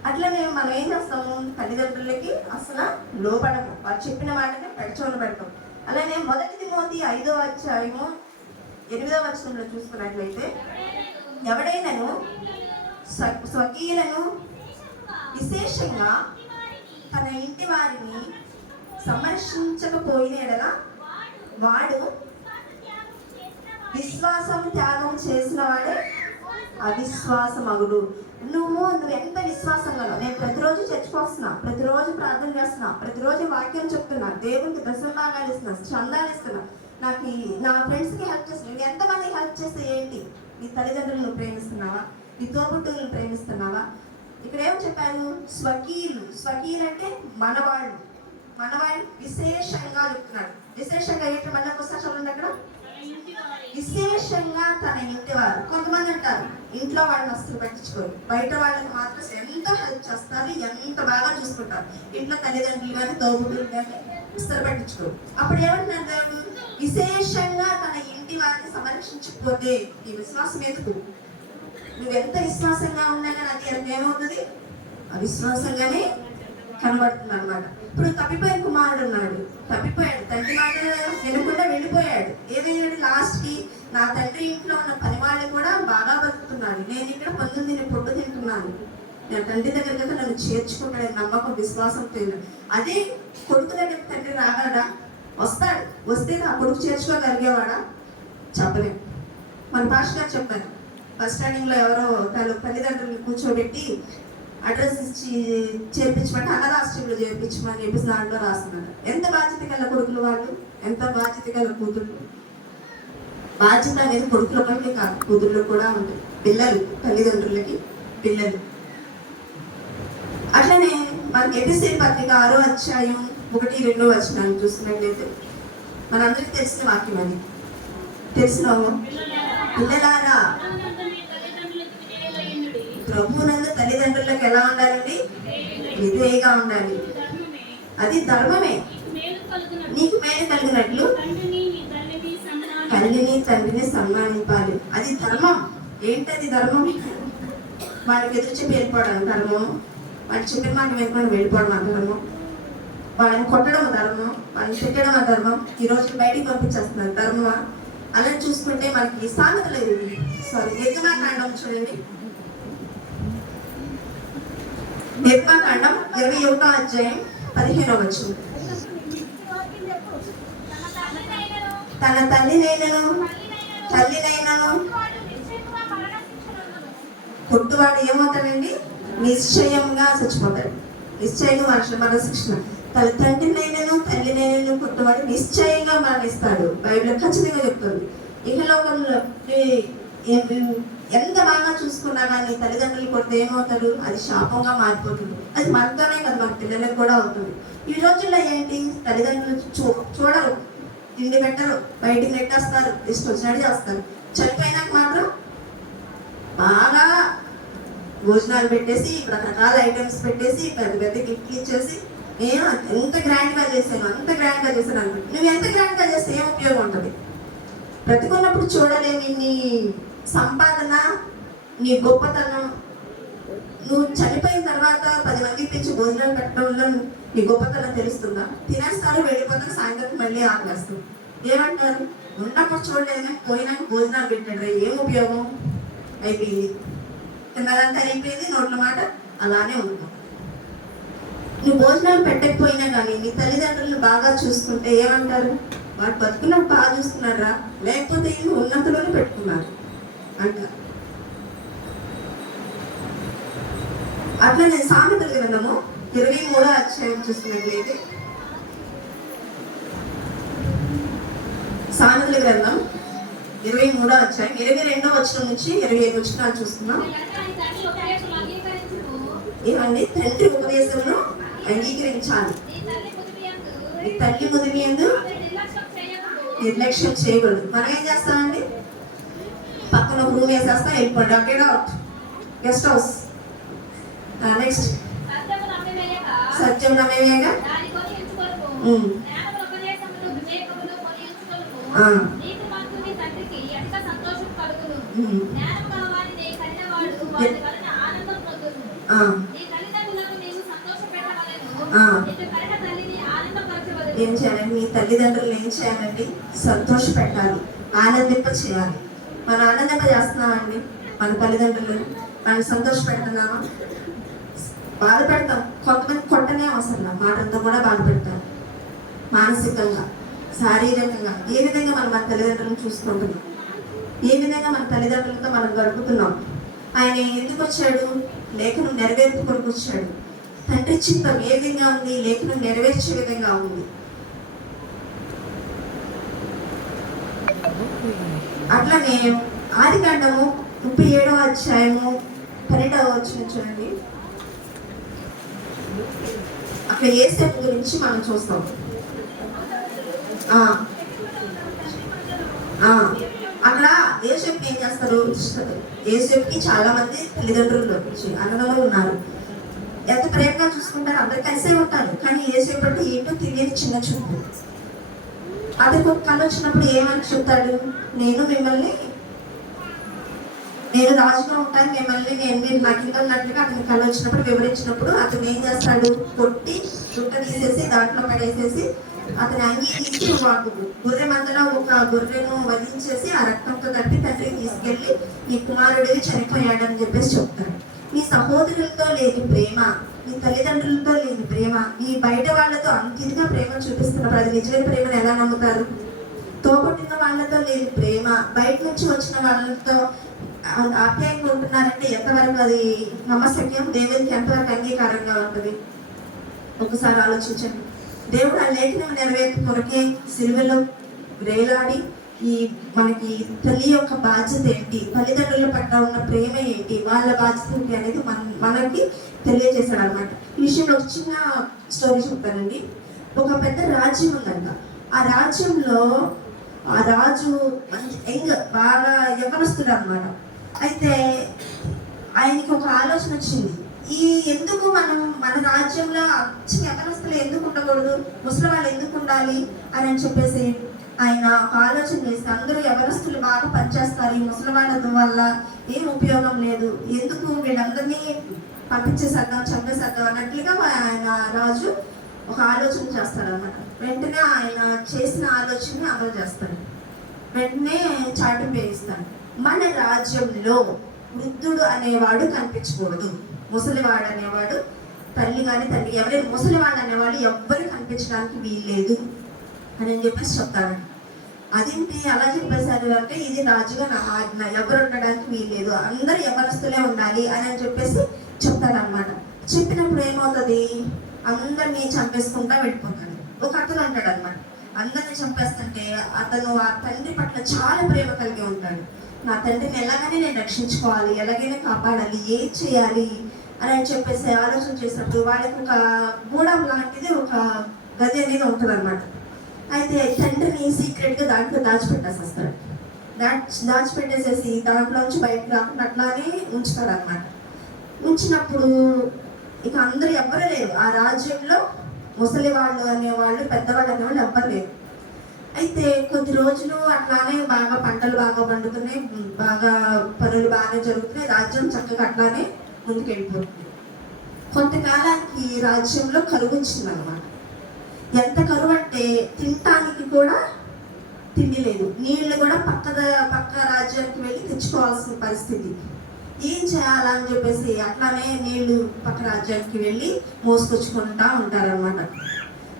అట్లనే మనం ఏం చేస్తాము? తల్లిదండ్రులకి అసలు లోపడము, వారు చెప్పిన మాటని పెడచోలు పెడతాం. అలానే 1 తిమోతి 5వ అధ్యాయము 8వ వచనంలో చూసుకున్నట్లయితే, ఎవడైనాను స్వకీయులను విశేషంగా తన ఇంటి వారిని సంరక్షించకపోయిన ఎడల వాడు విశ్వాసం త్యాగం చేసిన వాడే అవిశ్వాసమగుడు. నువ్వు ఎంత విశ్వాసంగా, నేను ప్రతిరోజు చర్చకు వస్తున్నా, ప్రతిరోజు ప్రార్థన చేస్తున్నా, ప్రతిరోజు వాక్యం చెప్తున్నా, దేవునికి దశభాగాలు ఇస్తున్నా, చందాలు ఇస్తున్నా, నాకు నా ఫ్రెండ్స్కి హెల్ప్ చేస్తున్నా. నువ్వు ఎంతమంది హెల్ప్ చేస్తే ఏంటి? నీ తల్లిదండ్రులను ప్రేమిస్తున్నావా? నీ తోబుట్టులను ప్రేమిస్తున్నావా? ఇక్కడ ఏమో చెప్పారు? స్వకీయులు. స్వకీయులు అంటే మనవాళ్ళు. మనవాళ్ళు విశేషంగా చెప్తున్నాడు. విశేషంగా ఏంటి? మళ్ళీ ఒకసారి చూడండి అక్కడ. విశేషంగా తన ఇంటి వారు. కొంతమంది అంటారు ఇంట్లో వాళ్ళని అసలు పట్టించుకోరు, బయట వాళ్ళకి మాత్రం ఎంతో హెల్ప్ చేస్తారు, ఎంత బాగా చూసుకుంటారు. ఇంట్లో తల్లిదండ్రులు కానీ తోబుట్టులు కానీ అసలు పట్టించుకోరు. అప్పుడు ఏమంటున్నారు దేవుడు? విశేషంగా తన ఇంటి వారిని సంరక్షించకపోతే నీ విశ్వాసం ఎందుకు? నువ్వెంత విశ్వాసంగా ఉన్నా కానీ అది ఏమవుతుంది? అవిశ్వాసంగానే కనబడుతుంది అనమాట. ఇప్పుడు తప్పిపోయిన కుమారుడు ఉన్నాడు, తప్పిపోయాడు, తండ్రి మాట వినకుండా వెళ్ళిపోయాడు. ఏమయ్యాడు? లాస్ట్కి నా తండ్రి ఇంట్లో ఉన్న పని వాళ్ళు కూడా బాగా బతుకుతున్నాడు, నేను ఇక్కడ 19 పొట్టు తింటున్నాను, నా తండ్రి దగ్గరికి అయితే నన్ను చేర్చుకుంటాడు, నమ్మకం విశ్వాసంతో. అదే కొడుకు దగ్గర తండ్రి రాగలడా? వస్తాడు. వస్తే నా కొడుకు చేర్చుకోగలిగేవాడా? చెప్పలేము. మన పాస్టర్ గారు చెప్పారు, బస్ స్టాండింగ్లో ఎవరో తన తల్లిదండ్రులను కూర్చోబెట్టి అడ్రస్ ఇచ్చి చేర్పించమంటే అనాథాశ్రమంలో చేర్పించమని చెప్పేసి దాంట్లో రాస్తున్నారు. ఎంత బాధ్యత గల కొడుకులు వాళ్ళు, ఎంత బాధ్యత గల కూతుళ్ళు. బాధ్యత అనేది కొడుకులు ఒకరికి కాదు, కూతుళ్ళు కూడా ఉంటుంది. పిల్లలు, తల్లిదండ్రులకి పిల్లలు. అట్లనే మనకి ఎఫెసీ పత్రిక 6వ అధ్యాయం 1-2 వచనాలు చూస్తున్నట్లయితే మనందరికీ తెలిసిన వాక్యం అది. తెలిసిన పిల్లలారా ప్రభువునందు తల్లిదండ్రులకు ఎలా ఉండాలండి? విధేయగా ఉండాలి. అది ధర్మమే. నీకు మేలు కలిగినట్లు తల్లిని తండ్రిని సన్మానింపాలి. అది ధర్మం. ఏంటది ధర్మం? వాళ్ళకి ఎదురు చెప్పి వెళ్ళిపోవడం ధర్మం, వాళ్ళు చెప్పిన మాట వెనుకొని వెళ్ళిపోవడం ధర్మం, వాళ్ళని కొట్టడం ధర్మం, వాళ్ళని తిట్టడం ధర్మం. ఈ రోజు బయటికి పంపించేస్తున్నారు ధర్మమా? అలా చూసుకుంటే మనకి సామెత లేదు. నిర్గమాకాండం చూడండి. నిర్గమాకాండం 21వ అధ్యాయం 15వ వచనం. తన తల్లినైనను కొట్టువాడు ఏమవుతాడండి? నిశ్చయంగా చచ్చిపోతాడు. నిశ్చయంగా మరణశిక్షణ. తన తండ్రినైనను తల్లినైనను కొట్టువాడు నిశ్చయంగా మరణిస్తాడు. బైబిల్ ఖచ్చితంగా చెప్తుంది. ఇహలోకంలో ఎంత బాగా చూసుకున్నా కానీ తల్లిదండ్రులు కొడితే ఏమవుతాడు? అది శాపంగా మారిపోతుంది. అది మనతోనే కదా, మన పిల్లలకు కూడా అవుతుంది. ఈ రోజుల్లో ఏంటి? తల్లిదండ్రులు చూడరు, తిండి పెట్టరు, బయటికి నెట్టేస్తారు, ఇష్టం వచ్చినట్టు చేస్తారు. చనిపోయినాక మాత్రం బాగా భోజనాలు పెట్టేసి, రకరకాల ఐటమ్స్ పెట్టేసి, పెద్ద పెద్ద గిఫ్ట్లు ఇచ్చేసి, నేను ఎంత గ్రాండ్గా చేశాను, అంత గ్రాండ్గా చేశాను అనుకుంటు. నువ్వు ఎంత గ్రాండ్గా చేస్తే ఏం ఉపయోగం ఉంటుంది? బ్రతికున్నప్పుడు చూడలేని నీ సంపాదన, నీ గొప్పతనం, నువ్వు చనిపోయిన తర్వాత 10 మందికి తెచ్చి భోజనాలు పెట్టడంలో నీ గొప్పతనం తెలుస్తుందా? తినేస్తారు, వెళ్ళిపోతారు, సాయంత్రం మళ్ళీ ఆకలేస్తారు. ఏమంటారు? ఉన్నప్పుడు చూడలేదు కానీ పోయినాక భోజనాలు పెట్టాడు, ఏం ఉపయోగం? అయిపోయింది, తిన్నదంతా అయిపోయింది, నోట్ల మాట అలానే ఉంటుంది. నువ్వు భోజనాలు పెట్టకపోయినా కానీ నీ తల్లిదండ్రులను బాగా చూసుకుంటే ఏమంటారు? వాడు బతుకున్నప్పుడు బాగా చూసుకున్నారా, లేకపోతే ఇది ఉన్నతలోనే పెట్టుకున్నారు అంటారు. అట్లనే సామెతల గ్రంథము 23వ అధ్యాయం చూస్తున్నట్లయితే, సామెతల గ్రంథం 23వ అధ్యాయం 22వ వచనం నుంచి 25 వచనాలు చూస్తున్నాం. ఏమండి? తండ్రి ఉపదేశమును అంగీకరించాలి. ఈ తల్లి ముదిమి యందు నిర్లక్ష్యం చేయకూడదు. మనం ఏం చేస్తామండి? పక్కన రూమ్ వేసేస్తాం, వెళ్ళిపోండి, get out, guest house. Next సత్యం నమ్మేగా ఏం చేయాలండి? మీ తల్లిదండ్రులు ఏం చేయాలండి? సంతోష పెట్టాలి, ఆనందింప చేయాలి. మనం ఆనందింప చేస్తున్నామండి మన తల్లిదండ్రులు? మనం సంతోష పెడుతున్నామా? బాధ పెడతాం. కొంతమంది కొట్టనే అవసరం, మాటలతో కూడా బాధ పెడతారు. మానసికంగా, శారీరకంగా ఏ విధంగా మనం మన తల్లిదండ్రులను చూసుకుంటున్నాం, ఏ విధంగా మన తల్లిదండ్రులతో మనం గడుపుతున్నాం. ఆయన ఎందుకు వచ్చాడు? లేఖనం నెరవేర్పు కొరకు వచ్చాడు. తండ్రి చిత్తం ఏ విధంగా ఉంది? లేఖనం నెరవేర్చే విధంగా ఉంది. అట్లానే ఆదికాండము 37వ అధ్యాయము 12వ వచనం చూడండి. అక్కడ యోసేపు గురించి మనం చూస్తాం. అక్కడ యోసేపు ఏం చేస్తారు? యోసేపుకి చాలా మంది తల్లిదండ్రులు అన్నదమ్ములు ఉన్నారు. ఎంత ప్రేమగా చూసుకుంటారు, అందరు కలిసే ఉంటారు. కానీ యోసేపు అంటే ఏంటో తెలియని చిన్న చూపు. అతనికి ఒక కళ వచ్చినప్పుడు ఏమని చెప్తాడు? నేను రాజుగా ఉంటాను, మీరు నాకు ఇంకా ఉన్నట్లుగా అతని కళ వచ్చినప్పుడు వివరించినప్పుడు అతను ఏం చేస్తాడు? కొట్టి చుట్ట తీసేసి దాంట్లో పడేసేసి అతని అంగీ తీసి గొర్రె మందలో ఒక గొర్రెను వధించేసి ఆ రక్తంతో కట్టి తండ్రికి తీసుకెళ్లి నీ కుమారుడివి చనిపోయాడని చెప్పేసి చెప్తాడు. నీ సహోదరులతో లేని ప్రేమ, నీ తల్లిదండ్రులతో లేని ప్రేమ, నీ బయట వాళ్ళతో అంతిగా ప్రేమ చూపిస్తున్నప్పుడు అది నిజమైన ప్రేమను ఎలా నమ్ముతారు? తోబుట్టిన వాళ్ళతో లేని ప్రేమ, బయట నుంచి వచ్చిన వాళ్ళతో ఆప్యాయంగా ఉంటున్నారంటే ఎంతవరకు అది నమ్మశక్యం? దేవుడికి ఎంతవరకు అంగీకారంగా ఉంటుంది? ఒకసారి ఆలోచించండి. దేవుడు ఆ లేఖనం నెరవేర్పు కొరకే సిలువలో వేలాడి మనకి తల్లి యొక్క బాధ్యత ఏంటి, తల్లిదండ్రుల పట్ల ఉన్న ప్రేమ ఏంటి, వాళ్ళ బాధ్యత ఏంటి అనేది మనకి తెలియజేశాడు అనమాట. ఈ విషయంలో ఒక చిన్న స్టోరీ చెప్తానండి. ఒక పెద్ద రాజ్యం ఉందంట. ఆ రాజ్యంలో ఆ రాజు మంచి బాగా యవ్వనస్తుడు అనమాట. అయితే ఆయనకి ఒక ఆలోచన వచ్చింది, ఎందుకు మన రాజ్యంలో యవ్వనస్తులు ఎందుకు ఉండకూడదు, ముసలి వాళ్ళు ఎందుకు ఉండాలి అని చెప్పేసి ఆయన ఒక ఆలోచన చేసి, అందరూ యవ్వనస్తులు బాగా పనిచేస్తారు, ఈ ముసలి వాళ్ళ వల్ల ఏం ఉపయోగం లేదు, ఎందుకు వీళ్ళందరినీ పంపించేసేద్దాం, చంపేసేద్దాం అన్నట్లుగా ఆయన రాజు ఒక ఆలోచన చేస్తాడనమాట. వెంటనే ఆయన చేసిన ఆలోచనని అమలు చేస్తాడు. వెంటనే చాటింపు వేయిస్తాడు. మన రాజ్యంలో వృద్ధుడు అనేవాడు కనిపించకూడదు, ముసలివాడు అనేవాడు, తల్లి కానీ తండ్రి ఎవరైనా ముసలివాడు అనేవాడు ఎవ్వరు కనిపించడానికి వీల్లేదు అని చెప్పేసి చెప్తాడు. అదేంటి అలా చెప్పేశారు అంటే, ఇది రాజుగా నా ఆజ్ఞ, ఎవరు ఉండడానికి వీల్లేదు, అందరు యవ్వనస్తులే ఉండాలి అని చెప్పేసి చెప్తాడనమాట. చెప్పినప్పుడు ఏమవుతుంది? అందరినీ చంపేసుకుంటా వెళ్ళిపోతాడు. ఒక అతను అంటాడు అనమాట, అందరినీ చంపేస్తుంటే అతను ఆ తండ్రి పట్ల చాలా ప్రేమ కలిగి ఉంటాడు. నా తండ్రిని ఎలాగైనా నేను రక్షించుకోవాలి, ఎలాగైనా కాపాడాలి, ఏం చేయాలి అని చెప్పేసి ఆలోచన చేసినప్పుడు వాళ్ళకి ఒక గూడం లాంటిది, ఒక గది అనేది ఉంటుంది అనమాట. అయితే తండ్రిని సీక్రెట్గా దాంట్లో దాచిపెట్టేసేస్తాడు. దాచిపెట్టేసేసి దాంట్లోంచి బయటకు రాకుండా అట్లానే ఉంచుతాడు అనమాట. ఉంచినప్పుడు ఇక అందరూ ఎవ్వరూ లేరు ఆ రాజ్యంలో, ముసలి వాళ్ళు అనేవాళ్ళు, పెద్దవాళ్ళు అనేవాళ్ళు ఎవ్వరు లేరు. అయితే కొద్ది రోజులు అట్లానే బాగా పంటలు బాగా పండుతున్నాయి, బాగా పనులు బాగా జరుగుతున్నాయి, రాజ్యం చక్కగా అట్లానే ముందుకు వెళ్ళిపోతుంది. కొంతకాలానికి రాజ్యంలో కరువు వచ్చింది అనమాట. ఎంత కరువు అంటే తినటానికి కూడా తిండి లేదు, నీళ్లు కూడా పక్క రాజ్యానికి వెళ్ళి తెచ్చుకోవాల్సిన పరిస్థితి. ఏం చేయాలని చెప్పేసి అట్లానే నీళ్లు పక్క రాజ్యానికి వెళ్ళి మోసుకొచ్చుకుంటా ఉంటారనమాట.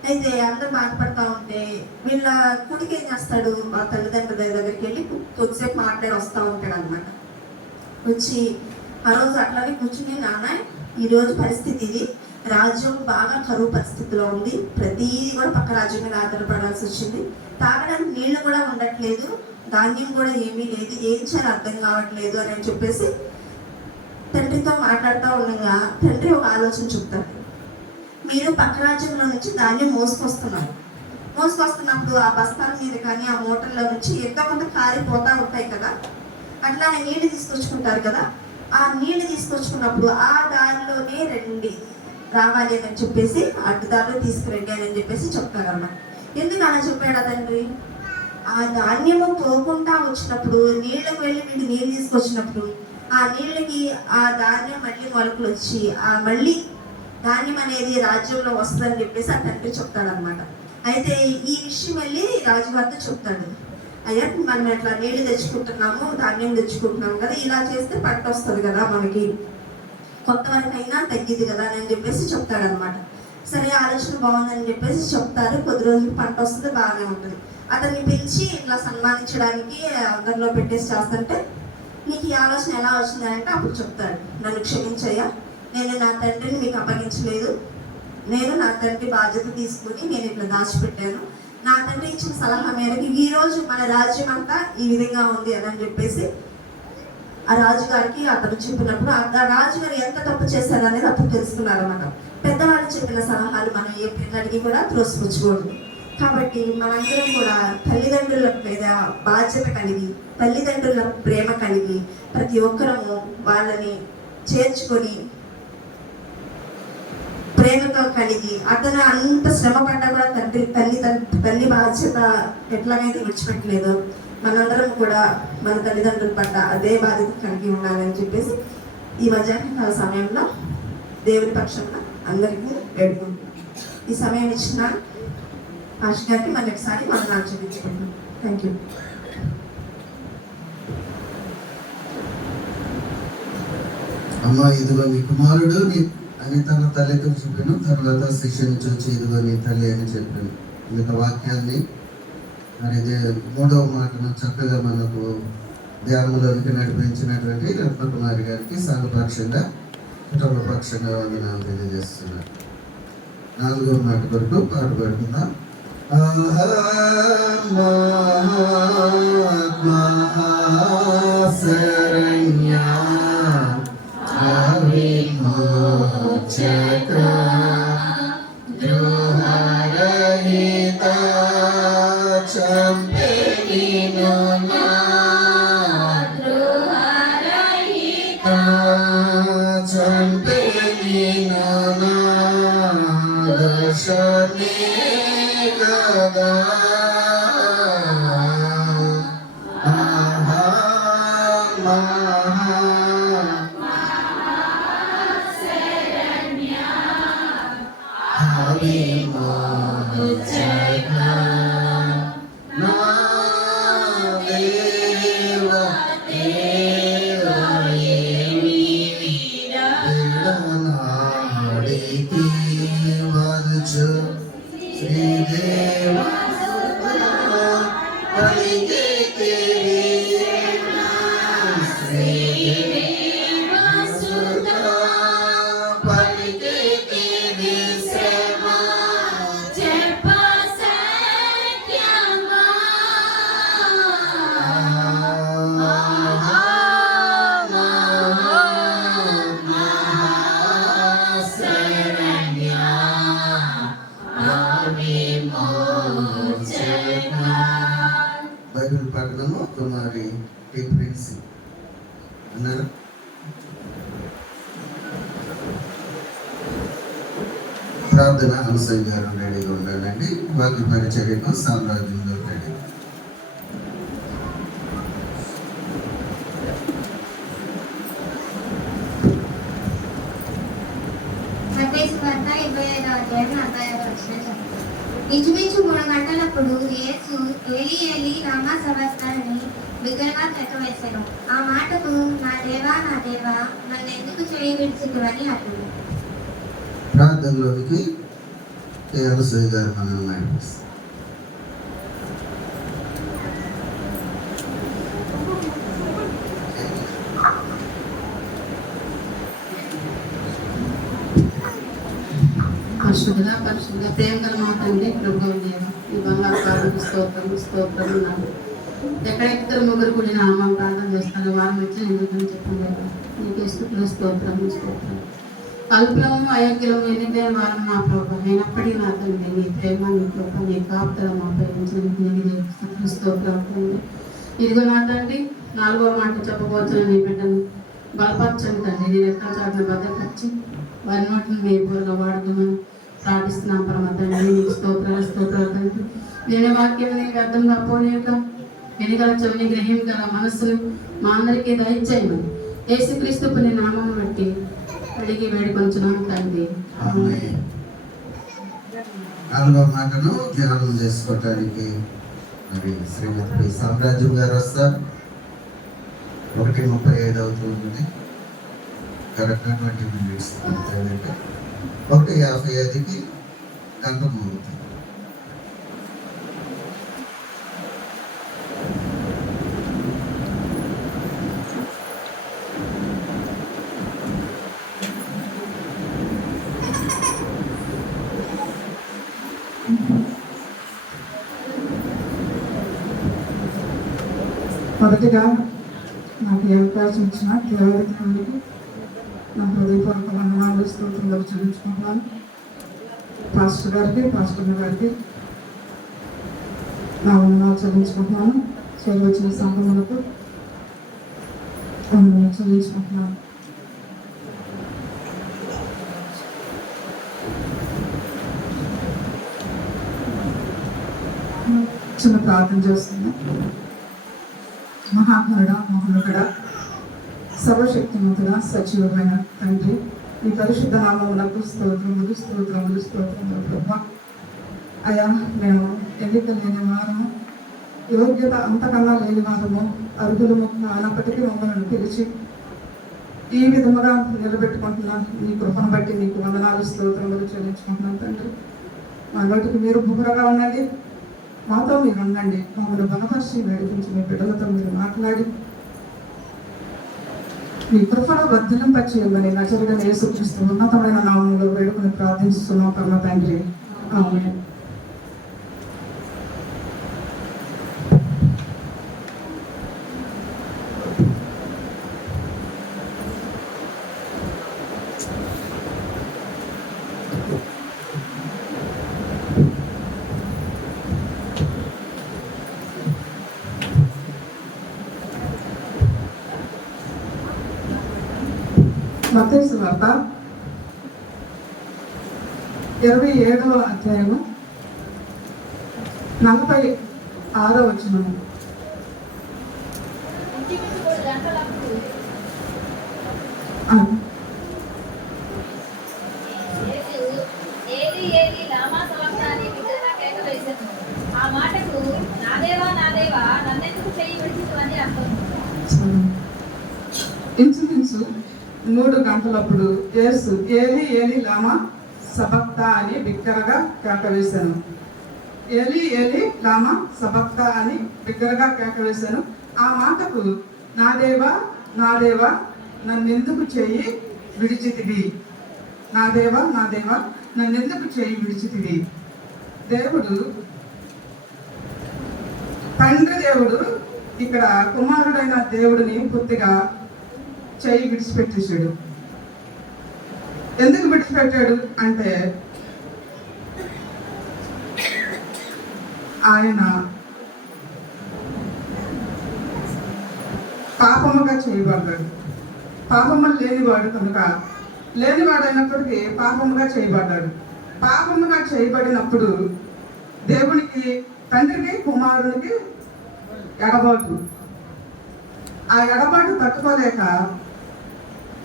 అయితే అందరూ బాధపడతా ఉంటే వీళ్ళ కొడుకు ఏం చేస్తాడు, మా తల్లిదండ్రుల దగ్గరికి వెళ్ళి కొద్దిసేపు మాట్లాడి వస్తూ ఉంటాడు అనమాట. వచ్చి ఆ రోజు అట్లానే కూర్చుని, నాన్న ఈరోజు పరిస్థితి ఇది, రాజ్యం బాగా కరువు పరిస్థితిలో ఉంది, ప్రతిదీ కూడా పక్క రాజ్యం మీద ఆధారపడాల్సి వచ్చింది, తాగడానికి నీళ్లు కూడా ఉండట్లేదు, ధాన్యం కూడా ఏమీ లేదు, ఏం చేయాలో అర్థం కావట్లేదు అని చెప్పేసి తండ్రితో మాట్లాడుతూ ఉండగా తండ్రి ఒక ఆలోచన చెప్తాడు. మీరు పక్క రాజ్యంలో నుంచి ధాన్యం మోసుకొస్తున్నప్పుడు ఆ బస్తాల మీద కానీ ఆ మోటార్లో నుంచి ఎంతో కొంత కారిపోతూ ఉంటాయి కదా, అట్లానే నీళ్లు తీసుకొచ్చుకుంటారు కదా, ఆ నీళ్లు తీసుకొచ్చుకున్నప్పుడు ఆ దారిలోనే రావాలి అని చెప్పేసి అడ్డుదారిలో తీసుకురండి అని చెప్పేసి చెప్తారన్నమాట. ఎందుకు అలా చెప్పాడు తండ్రి? ఆ ధాన్యము పోకుండా వచ్చినప్పుడు నీళ్ళకు వెళ్ళి వీళ్ళు నీళ్ళు తీసుకొచ్చినప్పుడు ఆ నీళ్ళకి ఆ ధాన్యం మళ్ళీ మొలకలు వచ్చి ఆ మళ్ళీ ధాన్యం అనేది రాజ్యంలో వస్తుందని చెప్పేసి ఆ తండ్రి చెప్తాడనమాట. అయితే ఈ విషయం వెళ్ళి రాజుగారితో చెప్తాడు. అయ్యా మనం ఎట్లా నీళ్లు తెచ్చుకుంటున్నాము, ధాన్యం తెచ్చుకుంటున్నాము కదా, ఇలా చేస్తే పంట వస్తుంది కదా, మనకి కొంతవరకైనా తగ్గిద్ది కదా అని చెప్పేసి చెప్తాడనమాట. సరే ఆలోచన బాగుందని చెప్పేసి చెప్తారు. కొద్ది రోజులు పంట వస్తుంది, బాగానే ఉంటుంది. అతన్ని పిలిచి ఇట్లా సన్మానించడానికి అందరిలో పెట్టేసి చేస్తుంటే, నీకు ఈ ఆలోచన ఎలా వచ్చిందంటే అప్పుడు చెప్తాడు, నన్ను క్షమించయ్యా, నేను నా తండ్రిని మీకు అప్పగించలేదు, నేను నా తండ్రి బాధ్యత తీసుకుని నేను ఇట్లా దాచిపెట్టాను, నా తండ్రి ఇచ్చిన సలహా మేరకు ఈ రోజు మన రాజ్యం అంతా ఈ విధంగా ఉంది అని చెప్పేసి ఆ రాజుగారికి అతను చెప్పినప్పుడు ఆ రాజుగారు ఎంత తప్పు చేశారు అనేది అప్పుడు తెలుసుకున్నారు అన్నమాట. పెద్దవాళ్ళు చెప్పిన సలహాలు మనం ఏ పిల్లడికి కూడా త్రోసిపుచ్చకూడదు. కాబట్టి మనందరం కూడా తల్లిదండ్రుల మీద బాధ్యత కలిగి, తల్లిదండ్రుల ప్రేమ కలిగి ప్రతి ఒక్కరము వాళ్ళని చేర్చుకొని ప్రేమతో కలిగి, అతను అంత శ్రమ పడ్డా కూడా తల్లి బాధ్యత ఎట్లాగైతే విడిచిపెట్టలేదు, మనందరం కూడా మన తల్లిదండ్రుల పట్ల అదే బాధ్యత కలిగి ఉండాలని చెప్పేసి ఈ మధ్యాహ్న సమయంలో దేవుని పక్షంగా అందరికీ వేడుకుంటున్నాం. ఈ సమయం ఇచ్చిన ఆశ గారికి మరొకసారి వందనాలు చెల్లించుకుంటున్నాం. Thank you. అమ్మ, ఇదిగో మీ కుమారుడు అని తన తల్లితో చెప్పాను, తర్వాత శిష్యుని చూచి ఇదిగో నీ తల్లి అని చెప్పాను. ఇంత వాక్యాన్ని మరి మూడవ మాటను చక్కగా మనకు ధ్యానంలోనికి నడిపించినటువంటి రత్నకుమారి గారికి సంఘపక్షంగా కుటుంబ పక్షంగా వందనాలు తెలియజేస్తున్నారు. 4వ మాట వరకు పాట పెడుతుందాం. శరణ్యా ద్రోహరహిత బైబిల్ పట్టణము కుమారి ప్రిన్సి అన్నారు. ప్రార్థన అంశం గారు రెడీగా ఉండాలండి. వాక్య పరిచర్యకు సామ్రాజ్యంలో రెడీ. మత్తయి సువార్త 25వ అధ్యాయం 45వ వచనం చదువుతాను. ఇంచుమించు 3 గంటలప్పుడు యేసు ఏలి ఏలి రామా సబక్తాని బిగ్గరగా కేకవేశాను. ఆ మాటకు నా దేవా నన్ను ఎందుకు చేయి విడిచితివని అతడు. ప్రార్థనలోనికి అనసూయ గారు మనం నడిపిస్తారు. పరిశుద్ధ ప్రేమ గల మా తండ్రి ప్రభు దేవ ఈ బంగారు కాళ్ళకు స్తోత్రం ఉన్నాడు. ఎక్కడెక్కడ ముగ్గురు కూడి నామం ప్రార్థన చేస్తాను వారం వచ్చి ఎందుకని చెప్పండి. నీకు స్తోత్రం కల్పలము అయోగ్యము ఎన్నికైన వారం మా ప్రభు అయినప్పటికీ నా తండ్రి నీ ప్రేమ నీ కృప నీ కాపుదల మా ప్రేమించి స్తోత్రం. ఇదిగో నా తండ్రి 4వ మాట చెప్పబోతున్న నీ బిడ్డను బలపరచండి తండ్రి. నేను ఎక్కడ చాటున భద్రపరిచి వారి నోటిని వేపుగా వాడుతున్నాను ప్రార్థిస్తున్నాం పరమ తండ్రి. నీకు స్తోత్రాలు తండ్రి. నేను వాక్యం నీకు అర్థంగా పోనీయక వెనుగల చెవిని గ్రహించగల మనస్సును మా అందరికీ దయచేయమని యేసుక్రీస్తు పుణ్య నామం బట్టి అడిగి వేడుకొంచున్నాం తండ్రి. ఆమేన్. 4వ మాటను ధ్యానం చేసుకోవటానికి మరి శ్రీమతి సామ్రాజ్యం గారు వస్తారు. 1:35 అవుతుంది. కరెక్ట్గా 20 minutes 1:55కి గంట మోగుతుంది. మొదటిగా నాకు ఈ అవకాశం ఇచ్చిన దేవతకి నా హృదయపూర్వక వందనాలు స్తోత్రాలు చెల్లించుకుంటున్నాను. పాస్టర్ గారికి నా వందనాలు చెల్లించుకుంటున్నాను. చేరవచ్చిన సంఘములకు వందనాలు చెల్లించుకుంటున్నాను. చిన్న ప్రార్థన చేస్తున్నాను. మహాత్ముడా మహోన్నతుడా సర్వశక్తిమంతుడా సజీవమైన తండ్రి ఈ పరిశుద్ధ నామమునకు స్తోత్రములు ప్రభా. అయా మేము ఎన్నిక లేని వారము, యోగ్యత అంతకన్నా లేని వారము, అర్హులము కానప్పటికీ మమ్మల్ని పిలిచి ఈ విధముగా నిలబెట్టుకుంటున్నా నీ కృపను బట్టి నీకు వందనాలు స్తోత్రములు చెల్లించుకుంటున్నాను తండ్రి. మా నోటికి మీరు బుహరగా ఉండండి, మాతో మీరు ఉండండి. మమ్మల్ని బలపరిచి వేడిపించి మీ బిడ్డలతో మీరు మాట్లాడి మీ కృపను వర్ధలింపచేయమని నజరుడైన యేసుక్రీస్తు ఉన్నతమైన నామములో వేడుకొని ప్రార్థిస్తున్నాం పరమ తండ్రి. ఆమేన్. మత్తయి సువార్త 27వ అధ్యాయము 46వ వచనము. ఆ మాటకు నా దేవా నన్నెందుకు చేయి విడిచితివని అర్థం. ఇంచుమించు 3 గంటలప్పుడు యేసు ఏలి ఏలి లామా సబక్తా అని బిగ్గరగా కేకవేశాను. ఏలి ఏలి లామా సబక్తా అని బిగ్గరగా కేకవేశాను. ఆ మాటకు నా దేవా నన్నెందుకు చేయి విడిచితివి. నా దేవా నన్నెందుకు చేయి విడిచితివి. దేవుడు తండ్రి దేవుడు ఇక్కడ కుమారుడైన దేవుడిని పూర్తిగా చేయి విడిచిపెట్టేశాడు. ఎందుకు విడిచిపెట్టాడు అంటే ఆయన పాపముగా చేయబడ్డాడు. పాపము లేనివాడు కనుక లేనివాడైనప్పటికీ పాపముగా చేయబడ్డాడు. పాపముగా చేయబడినప్పుడు దేవునికి తండ్రికి కుమారునికి ఎడబాటు. ఆ ఎడబాటు తట్టుకోలేక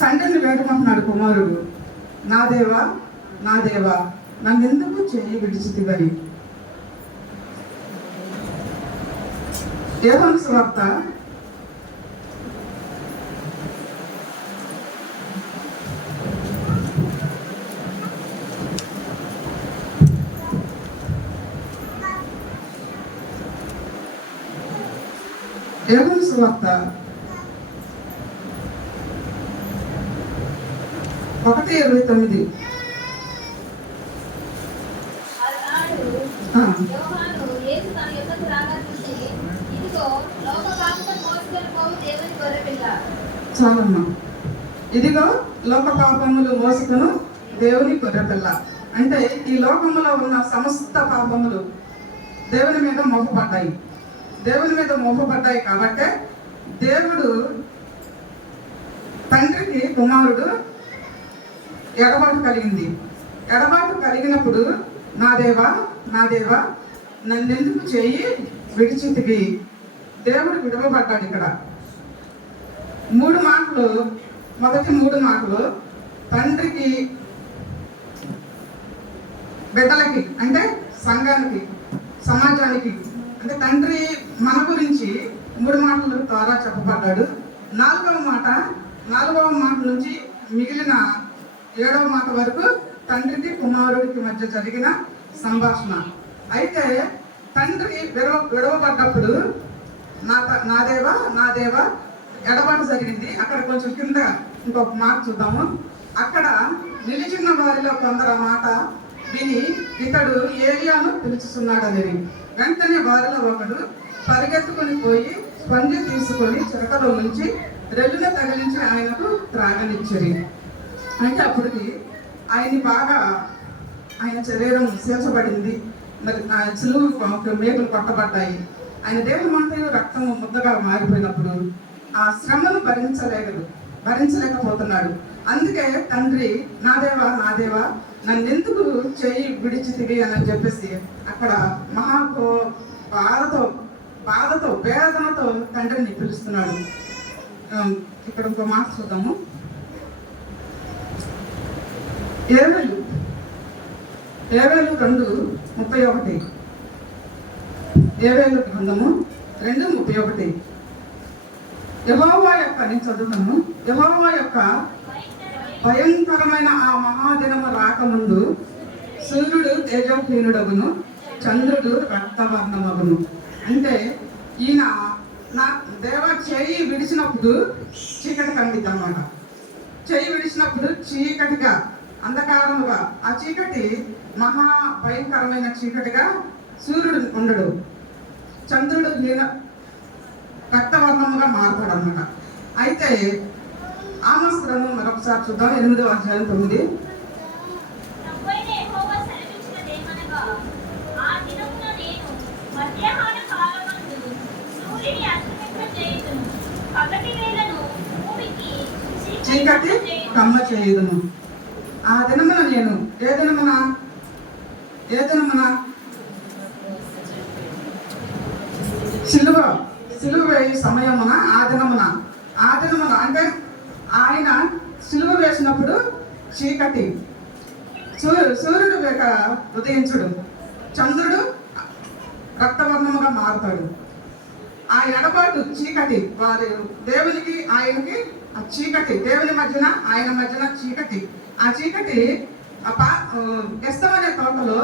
తండ్రిని వేడుకుంటున్నాడు కుమారుడు. నా దేవా నన్నెందుకు చేయి విడిచితివని. యోహాను సువార్త 1:29. ఆనాడు యోహాను యేసు తన యొద్దకు రాగా చూసి, ఇదిగో లోక పాపమును మోసుకొని పోవు దేవుని గొర్రెపిల్ల. చాలమ్మా. ఇదిగో లోక పాపములు మోసుకును దేవుని గొర్రెపిల్ల. అంటే ఈ లోకములో ఉన్న సమస్త పాపములు దేవుని మీద మోపబడ్డాయి. దేవుని మీద మోపబడ్డాయి కాబట్టే దేవుడు తండ్రికి కుమారుడు ఎడబాటు కలిగింది. ఎడబాటు కలిగినప్పుడు నా దేవా నన్నెందుకు చేయి విడిచితివి? దేవుడు విడవబడ్డాడు. ఇక్కడ 3 మాటలు, మొదటి 3 మాటలు తండ్రికి, బిడ్డలకి అంటే సంఘానికి, సమాజానికి, అంటే తండ్రి మన గురించి 3 మాటల ద్వారా చెప్పబడ్డాడు. 4వ మాట నుంచి మిగిలిన 7వ మాట వరకు తండ్రికి కుమారుడికి మధ్య జరిగిన సంభాషణ. అయితే తండ్రి విడవబడ్డప్పుడు నా దేవా ఎడబాటు జరిగింది. అక్కడ కొంచెం కింద ఇంకొక మాట చూద్దాము. అక్కడ నిలిచిన వారిలో కొందరు మాట విని ఇతడు ఏలియాను పిలుచుతున్నాడు అనేది. వెంటనే వారిలో ఒకడు పరిగెత్తుకొని పోయి స్పంజి తీసుకొని చిరకలో నుంచి రెల్లున తగిలించి ఆయనకు త్రాగనిచ్చేది. అంటే అప్పటికి ఆయన శరీరం శీల్చబడింది. మరి చిలువు మేకులు కొట్టబడ్డాయి. ఆయన దేహమంతా రక్తం ముద్దగా మారిపోయినప్పుడు ఆ శ్రమను భరించలేకపోతున్నాడు. అందుకే తండ్రి నా దేవా నన్నెందుకు చేయి విడిచితివి అని చెప్పేసి అక్కడ బాధతో వేదనతో తండ్రిని పిలుస్తున్నాడు. ఇక్కడ ఇంకో మాట చూద్దాము. ఏవేలు 2:31. ఏవేలు గ్రంథము 2:31. యెహోవా యొక్క, నేను చదువుతాను. యెహోవా యొక్క భయంకరమైన ఆ మహాదినము రాకముందు సూర్యుడు తేజోహీనుడగును, చంద్రుడు రక్తవర్ణమగును. అంటే ఈయన నా దేవ చేయి విడిచినప్పుడు చీకటి కండిద్ది అన్నమాట. చేయి విడిచినప్పుడు చీకటిగా, అంధకారముగా, ఆ చీకటి మహా భయంకరమైన చీకటిగా సూర్యుడు ఉండడు, చంద్రుడు రక్తవర్ణముగా మారుతాడు అన్నమాట. అయితే ఆమోస్ గ్రంథం మరొకసారి చూద్దాం. 8వ అధ్యాయం 9. చీకటి కమ్మ చేయుదును. ఆ దినమున నేను ఏ దినమున సిలువ వేయి సమయమున ఆ దినమున అంటే ఆయన సిలువ వేసినప్పుడు చీకటి, సూర్యుడు ఉదయించుడు, చంద్రుడు రక్తవర్ణముగా మారుతాడు. ఆ ఎడబాటు చీకటి, వారి దేవునికి ఆయనకి ఆ చీకటి, దేవుని మధ్యన ఆయన మధ్యన చీకటి. ఆ చీకటి గెస్తమనే తోటలో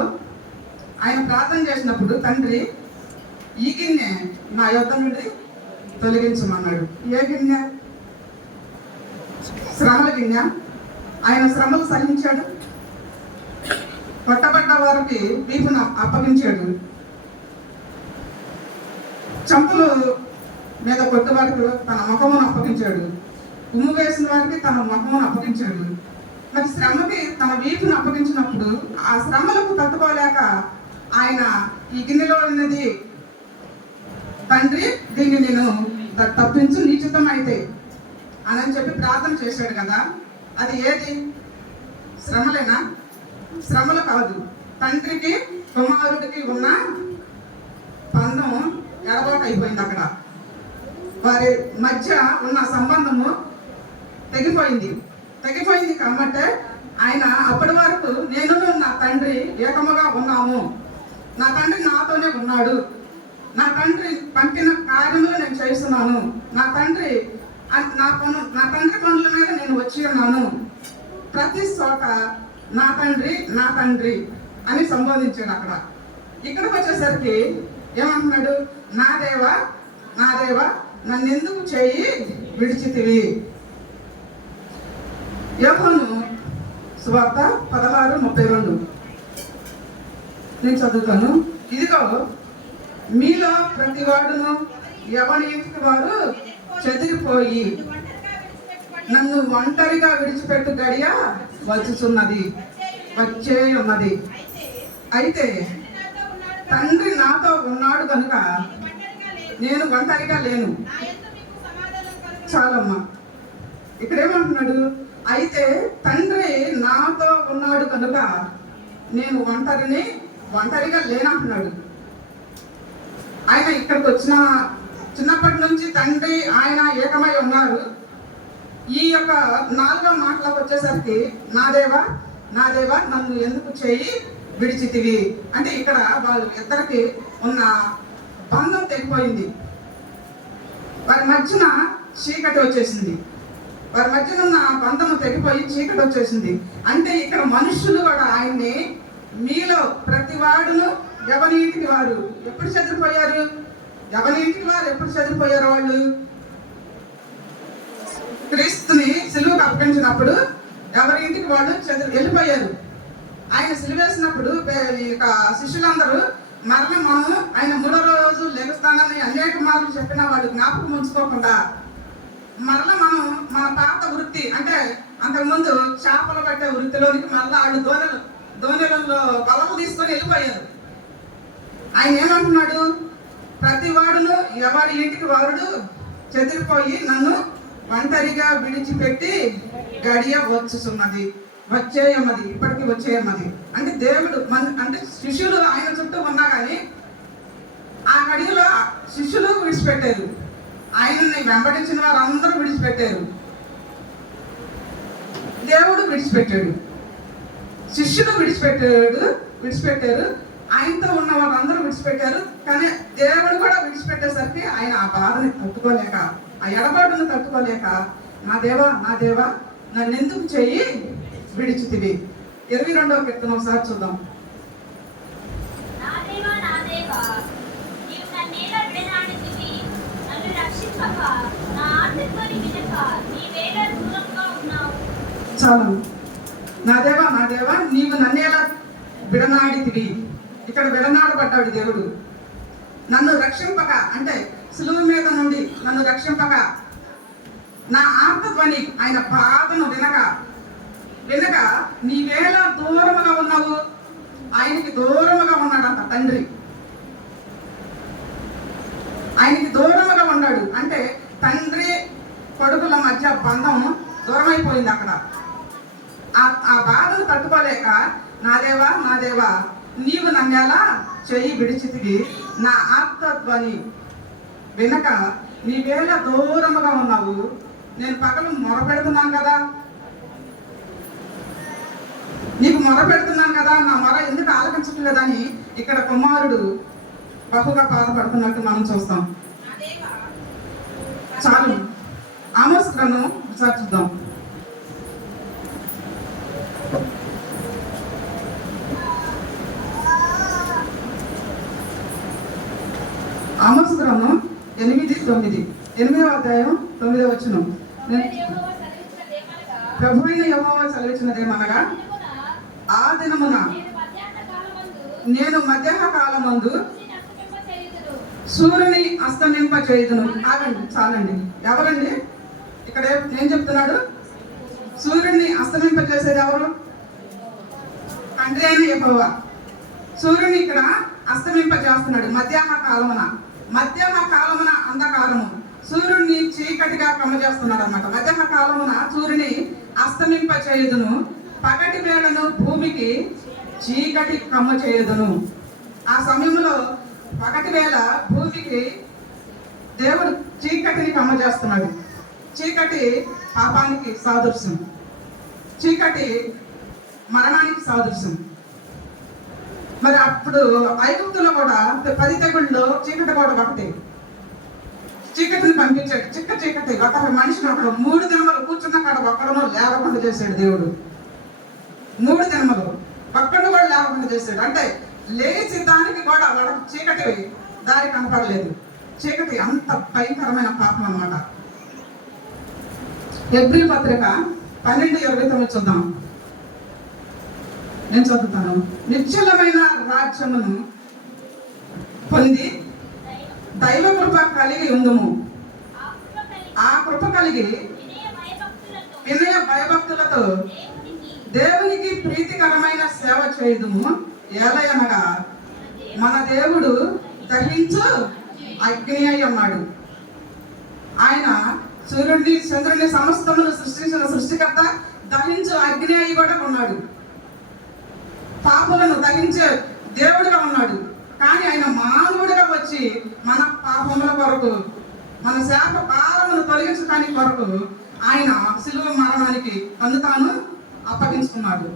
ఆయన ప్రార్థన చేసినప్పుడు తండ్రి ఈ గిన్నె నా యొద్ద నుండి తొలగించమన్నాడు. ఏ గిన్నె? శ్రమల గిన్నె. ఆయన శ్రమలు సహించాడు. కొట్టబడ్డ వారికి వీపును అప్పగించాడు. చంపులు మీద కొట్టు వారికి తన ముఖమును అప్పగించాడు. ఉమ్ము వేసిన వారికి తన ముఖమును అప్పగించాడు. మరి శ్రమకి తన వీపును అప్పగించినప్పుడు ఆ శ్రమలకు తట్టుకోలేక ఆయన ఈ గిన్నెలో ఉన్నది తండ్రి దీన్ని నేను తప్పించు నిశ్చితం అయితే అని చెప్పి ప్రార్థన చేశాడు కదా. అది ఏది? శ్రమలేనా? శ్రమలు కాదు. తండ్రికి కుమారుడికి ఉన్న బంధం ఎడబాటు అయిపోయింది. అక్కడ వారి మధ్య ఉన్న సంబంధము తెగిపోయింది కాబట్టి ఆయన అప్పటి వరకు నేను నా తండ్రి ఏకముగా ఉన్నాము, నా తండ్రి నాతోనే ఉన్నాడు, నా తండ్రి పంపిన కార్యములు నేను చేస్తున్నాను. నా తండ్రి పనుల మీద నేను వచ్చి ఉన్నాను. ప్రతి చోట నా తండ్రి అని సంబోధించాడు. ఇక్కడికి వచ్చేసరికి ఏమంటున్నాడు? నా దేవా నన్నెందుకు చేయి విడిచితివి. యోహాను సువార్త 16:32 నేను చదువుతాను. ఇదిగో మీలో ప్రతి వాడును ఎవరి ఇంటికి వారు చెదిరిపోయి నన్ను ఒంటరిగా విడిచిపెట్టు గడియ వచ్చే ఉన్నది. అయితే తండ్రి నాతో ఉన్నాడు కనుక నేను ఒంటరిగా లేను. చాలమ్మా. ఇక్కడేమంటున్నాడు? అయితే తండ్రి నాతో ఉన్నాడు కనుక నేను ఒంటరిగా లేనంటున్నాడు. ఆయన ఇక్కడికి వచ్చిన చిన్నప్పటి నుంచి తండ్రి ఆయన ఏకమై ఉన్నారు. ఈ యొక్క 4వ మాటలకు వచ్చేసరికి నా దేవా నన్ను ఎందుకు చేయి విడిచితివి అంటే ఇక్కడ వాళ్ళు ఇద్దరికి ఉన్న బంధం తెగిపోయింది. వారి మధ్యన చీకటి వచ్చేసింది. వారి మధ్యన ఉన్న బంధము తెగిపోయి చీకటి వచ్చేసింది. అంటే ఇక్కడ మనుషులు కూడా ఆయన్ని మీలో ప్రతి వాడును ఎవరి ఇంటికి వారు ఎప్పుడు చెదిరిపోయారు? ఎప్పుడు చెదిరిపోయారు? వాళ్ళు క్రీస్తుని సిలువకు అప్పగించినప్పుడు ఎవరి ఇంటికి వాళ్ళు వెళ్ళిపోయారు. ఆయన సిలువేసినప్పుడు శిష్యులందరూ మరలా మనం ఆయన 3వ రోజు లెగుస్తానని అనేక మార్లు చెప్పిన వాళ్ళు జ్ఞాపకం ఉంచుకోకుండా మరలా మనం మన పాత వృత్తి అంటే అంతకుముందు చేపలు పట్టే వృత్తిలోనికి మరలా వాళ్ళు దోణెలలో బలము తీసుకొని వెళ్ళిపోయారు. ఆయన ఏమంటున్నాడు? ప్రతి వాడును ఎవరి ఇంటికి వాడు చెదిరిపోయి నన్ను ఒంటరిగా విడిచిపెట్టి గడియ వచ్చేయమది ఇప్పటికీ వచ్చేయమది. అంటే దేవుడు అంటే శిష్యులు ఆయన చుట్టూ ఉన్నా కానీ ఆ గడియలో శిష్యులు విడిచిపెట్టారు. ఆయనని వెంబడించిన వారు అందరూ విడిచిపెట్టారు. దేవుడు విడిచిపెట్టాడు. శిష్యులు విడిచిపెట్టారు. ఆయనతో ఉన్న వాళ్ళందరూ విడిచిపెట్టారు. కానీ దేవుడు కూడా విడిచిపెట్టేసరికి ఆయన ఆ బాధని తట్టుకోలేక, ఆ ఎడబాటును తట్టుకోలేక నా దేవా నన్నెందుకు చేయి విడిచితివి. 22వ కీర్తన ఒకసారి చూద్దాం. చాలు. నా దేవా నీవు నన్నేలా విడనాడితివి. ఇక్కడ విడనాడబడ్డాడు దేవుడు. నన్ను రక్షింపక అంటే సులువు మీద నుండి నన్ను రక్షింపక నా ఆర్తధ్వని ఆయన బాధను వినక నీవేళ దూరముగా ఉన్నావు. ఆయనకి దూరముగా ఉన్నాడంట తండ్రి. ఆయనకి దూరముగా ఉన్నాడు అంటే తండ్రి కొడుకుల మధ్య బంధం దూరమైపోయింది. అక్కడ ఆ బాధను తట్టుకోలేక నా దేవా నీవు నన్నేలా చెయ్యి విడిచితివి. నా ఆర్తధ్వని వినక నీవేళ దూరముగా ఉన్నావు. నేను పగలు మొరపెడుతున్నాను కదా, నీకు మొరపెడుతున్నాను కదా, నా మొర ఎందుకు ఆలకించట్లేదని ఇక్కడ కుమారుడు బహుగా బాధపడుతున్నట్టు మనం చూస్తాం. చాలు. ఆమోస్ గ్రంథం ఒకసారి చూద్దాం. ఆమోస్ గ్రంథం 8:9 8వ అధ్యాయం 9వ వచనం. ప్రభువైన యెహోవా సెలవిచ్చినదేమనగా ఆ దినమున నేను మధ్యాహ్న కాలమందు సూర్యుని అస్తమింపచేయుదును. ఆగండి, చాలండి. ఎవరండి ఇక్కడ ఏం చెప్తున్నాడు? సూర్యుడిని అస్తమింపచేసేది ఎవరు? తండ్రి అయిన యెహోవా. సూర్యుని ఇక్కడ అస్తమింపచేస్తున్నాడు మధ్యాహ్న కాలమున అంధకారము. సూర్యుడిని చీకటిగా కమ్మజేస్తున్నాడు అన్నమాట. మధ్యాహ్న కాలమున సూర్యుని అస్తమింపచేయుదును, పగటి వేళను భూమికి చీకటి కమ్మ చేయుదును. ఆ సమయంలో పగటి వేళ భూమికి దేవుడు చీకటిని కమ్మ చేస్తున్నాడు. చీకటి పాపానికి సాదృశ్యం, చీకటి మరణానికి సాదృశ్యం. మరి అప్పుడు ఐగుప్తులో కూడా 10 తెగుళ్ళలో చీకటి కూడా ఒకటి. చీకటిని పంపించాడు. చీకటి ఒక మనిషిని అక్కడ 3 దినములు కూర్చున్న కాడ ఒక్కడను లేవకుండా చేశాడు దేవుడు. 3 దినములు ఒక్కడు కూడా లేవకుండా చేశాడు. అంటే లేచి దానికి కూడా వాళ్ళకి చీకటి దారి కనపడలేదు. చీకటి అంత భయంకరమైన పాపం అన్నమాట. హెబ్రీ పత్రిక 12:29 చూద్దాం. నేను చదువుతాను. నిశ్చలమైన రాజ్యమును పొంది దైవ కృప కలిగి ఉందుము. ఆ కృప కలిగి వినయ భయభక్తులతో దేవునికి ప్రీతికరమైన సేవ చేయుదుము. ఏలయనగా మన దేవుడు దహించు అగ్ని అయి ఉన్నాడు. ఆయన సూర్యుడిని చంద్రుడిని సమస్తమును సృష్టించిన సృష్టికర్త దహించు అగ్ని అయి కూడా ఉన్నాడు. పాపలను దహించే దేవుడిగా ఉన్నాడు. కానీ ఆయన మానవుడిగా వచ్చి మన పాపముల కొరకు, మన శాప భారమును తొలగించడానికి కొరకు ఆయన శిలువ మరణానికి తను తాను అప్పగించుకున్నాడు.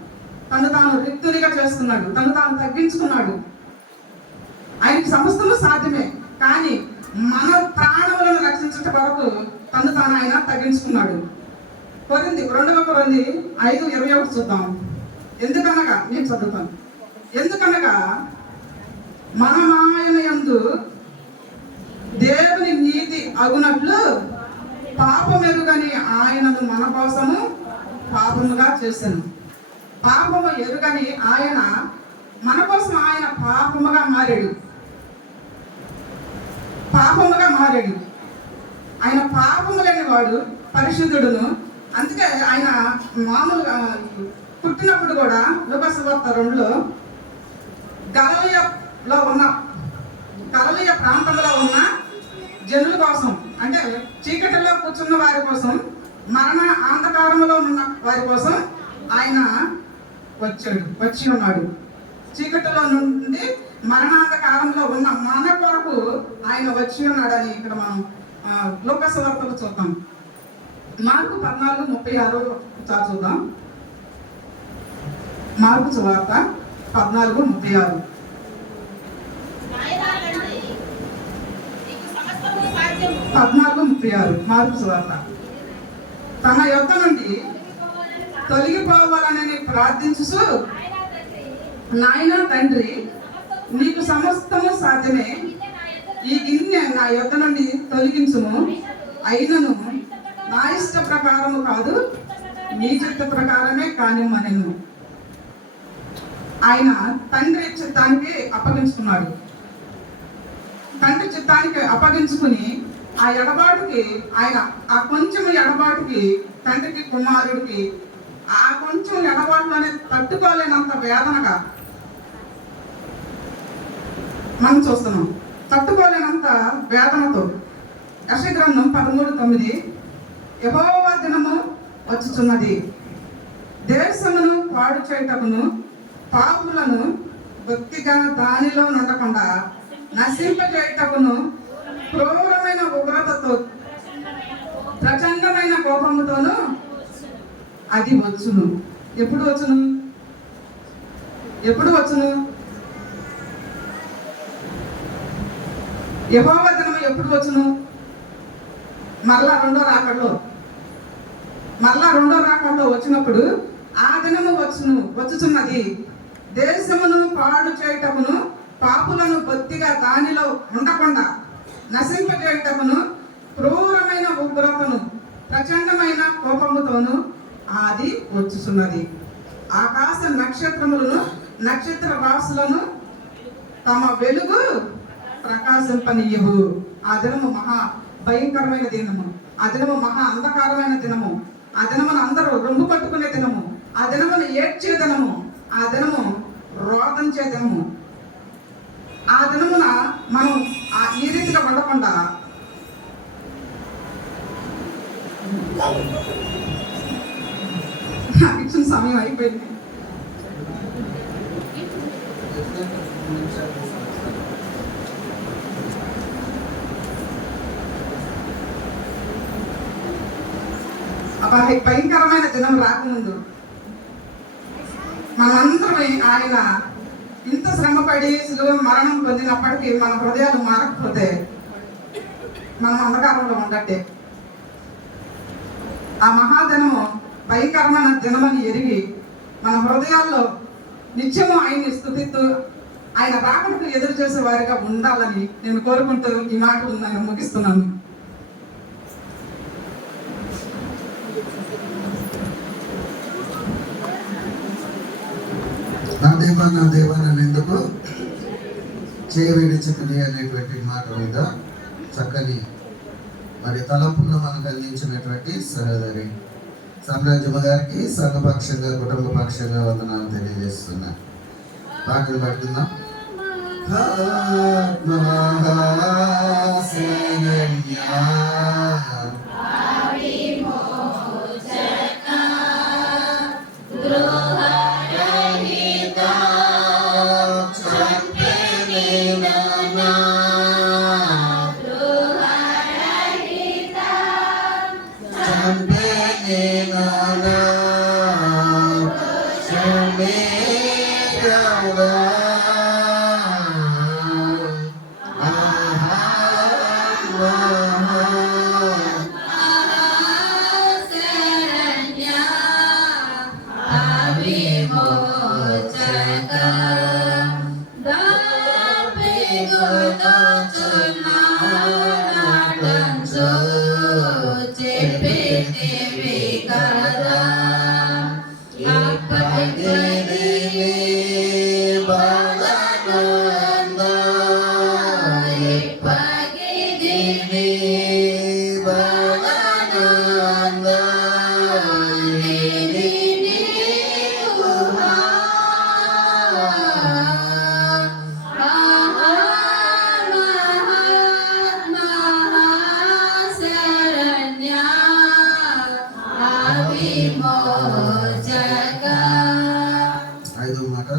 తను తాను రిక్తునిగా చేసుకున్నాడు. తను తాను తగ్గించుకున్నాడు. ఆయనకి సమస్తము సాధ్యమే. కానీ మన ప్రాణములను రక్షించడం కొరకు తను తాను ఆయన తగ్గించుకున్నాడు. 2 కొరింథీ 5:21 చూద్దాం. ఎందుకనగా నేను చదువుతాను. ఎందుకనగా మనమాయన యందు దేవుని నీతి అగునట్లు పాపమెరుగని ఆయనను మన కోసము పాపముగా చేశాను. పాపము ఎరుగని ఆయన మన కోసం ఆయన పాపముగా మారాడు. ఆయన పాపము లేని వాడు, పరిశుద్ధుడును. అందుకే ఆయన మామూలుగా పుట్టినప్పుడు కూడా లూకా సువార్త 2లో గలిలయ ప్రాంతంలో ఉన్న జనుల కోసం, అంటే చీకటిలో కూర్చున్న వారి కోసం, మరణ అంధకారంలో ఉన్న వారి కోసం ఆయన వచ్చి ఉన్నాడు. చీకటిలో నుండి మరణాంధకారంలో ఉన్న మన కొరకు ఆయన వచ్చి ఉన్నాడని ఇక్కడ మనం లూకా సువార్తలో చూద్దాం. మార్కు 14:36 చూద్దాం. మార్కు సువార్త 14:36. మార్కు సువార్త. తన యొద్ద నుండి తొలగిపోవాలని ప్రార్థించు, నాయనా తండ్రి నీకు సమస్తము సాధ్యమే, ఈ గిన్నె నా యొద్ద నుండి తొలగించుము, అయినను నా ఇష్ట ప్రకారము కాదు నీ చిత్త ప్రకారమే కానిమ్మనెను. ఆయన తండ్రి చిత్తానికి అప్పగించుకున్నాడు. తండ్రి చిత్తానికి అప్పగించుకుని ఆ ఎడబాటుకి, ఆయన ఆ కొంచెం ఎడబాటుకి, తండ్రికి కుమారుడికి ఆ కొంచెం ఎడబాటులోనే తట్టుకోలేనంత వేదనగా మనం చూస్తున్నాం. తట్టుకోలేనంత వేదనతో యెషయా గ్రంథం 13:9 యెహోవా దినము వచ్చుచున్నది, దేశమును పాడు చేయుటకును పాపులను భక్తిగా దానిలో నుండకుండా నశింపజేయుటకును క్రూరమైన ఉగ్రతతో ప్రచండమైన కోపముతోను అది వచ్చును. ఎప్పుడు వచ్చును? యెహోవా దినము ఎప్పుడు వచ్చును? మరలా రెండో రాకడలో వచ్చినప్పుడు ఆ దినము వచ్చుచున్నది, దేశమును పాడు చేయటమును పాపులను బొత్తిగా దానిలో ఉండకుండా నశింపజేయటమును క్రూరమైన ఉగ్రతను ప్రచండమైన కోపముతోను అది వచ్చుచున్నది. ఆకాశ నక్షత్రములను నక్షత్ర రాశులను తమ వెలుగు ప్రకాశింపనీయవు. ఆ దినము మహా భయంకరమైన దినము, ఆ దినము మహా అంధకారమైన దినము, ఆ దినమును అందరూ రొమ్ము పట్టుకునే దినము, ఆ దినమును ఏడ్చే దినము, ఆ దినము రోధించే దినము. ఆ దినమున మనం ఈ రీతిగా ఉండకుండా ఇచ్చిన సమయం అయిపోయింది. భయంకరమైన దినం రాకముందు మనందరం ఆయన ఇంత శ్రమపడి శిలువ మరణం పొందినప్పటికీ మన హృదయాలు మారకపోతే మనం అంధకారంలో ఉండట్టే. ఆ మహాదినము భయంకరమైన దినమని ఎరిగి మన హృదయాల్లో నిత్యము ఆయన్ని స్తుతిస్తూ ఆయన రాకడకు ఎదురు చేసే వారిగా ఉండాలని నేను కోరుకుంటూ ఈ మాటలు నేను ముగిస్తున్నాను. నా దేవా నన్ను ఎందుకు చేయవిడిచితిని అనేటువంటి మాట మీద చక్కని మరి తలంపులను మనకు అందించినటువంటి సహోదరి సామ్రాజ్యమ్మ గారికి సంఘపక్షంగా కుటుంబ పక్షంగా వందనాలు తెలియజేస్తున్నా. పాటలు పడుకుందాం.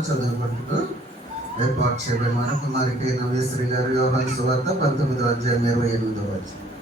చదువుకుంటూ రేపు కుమారికి నవ్యశ్రీ గారు యోహాను సువార్త 19వ అధ్యాయం 28వ వచనం.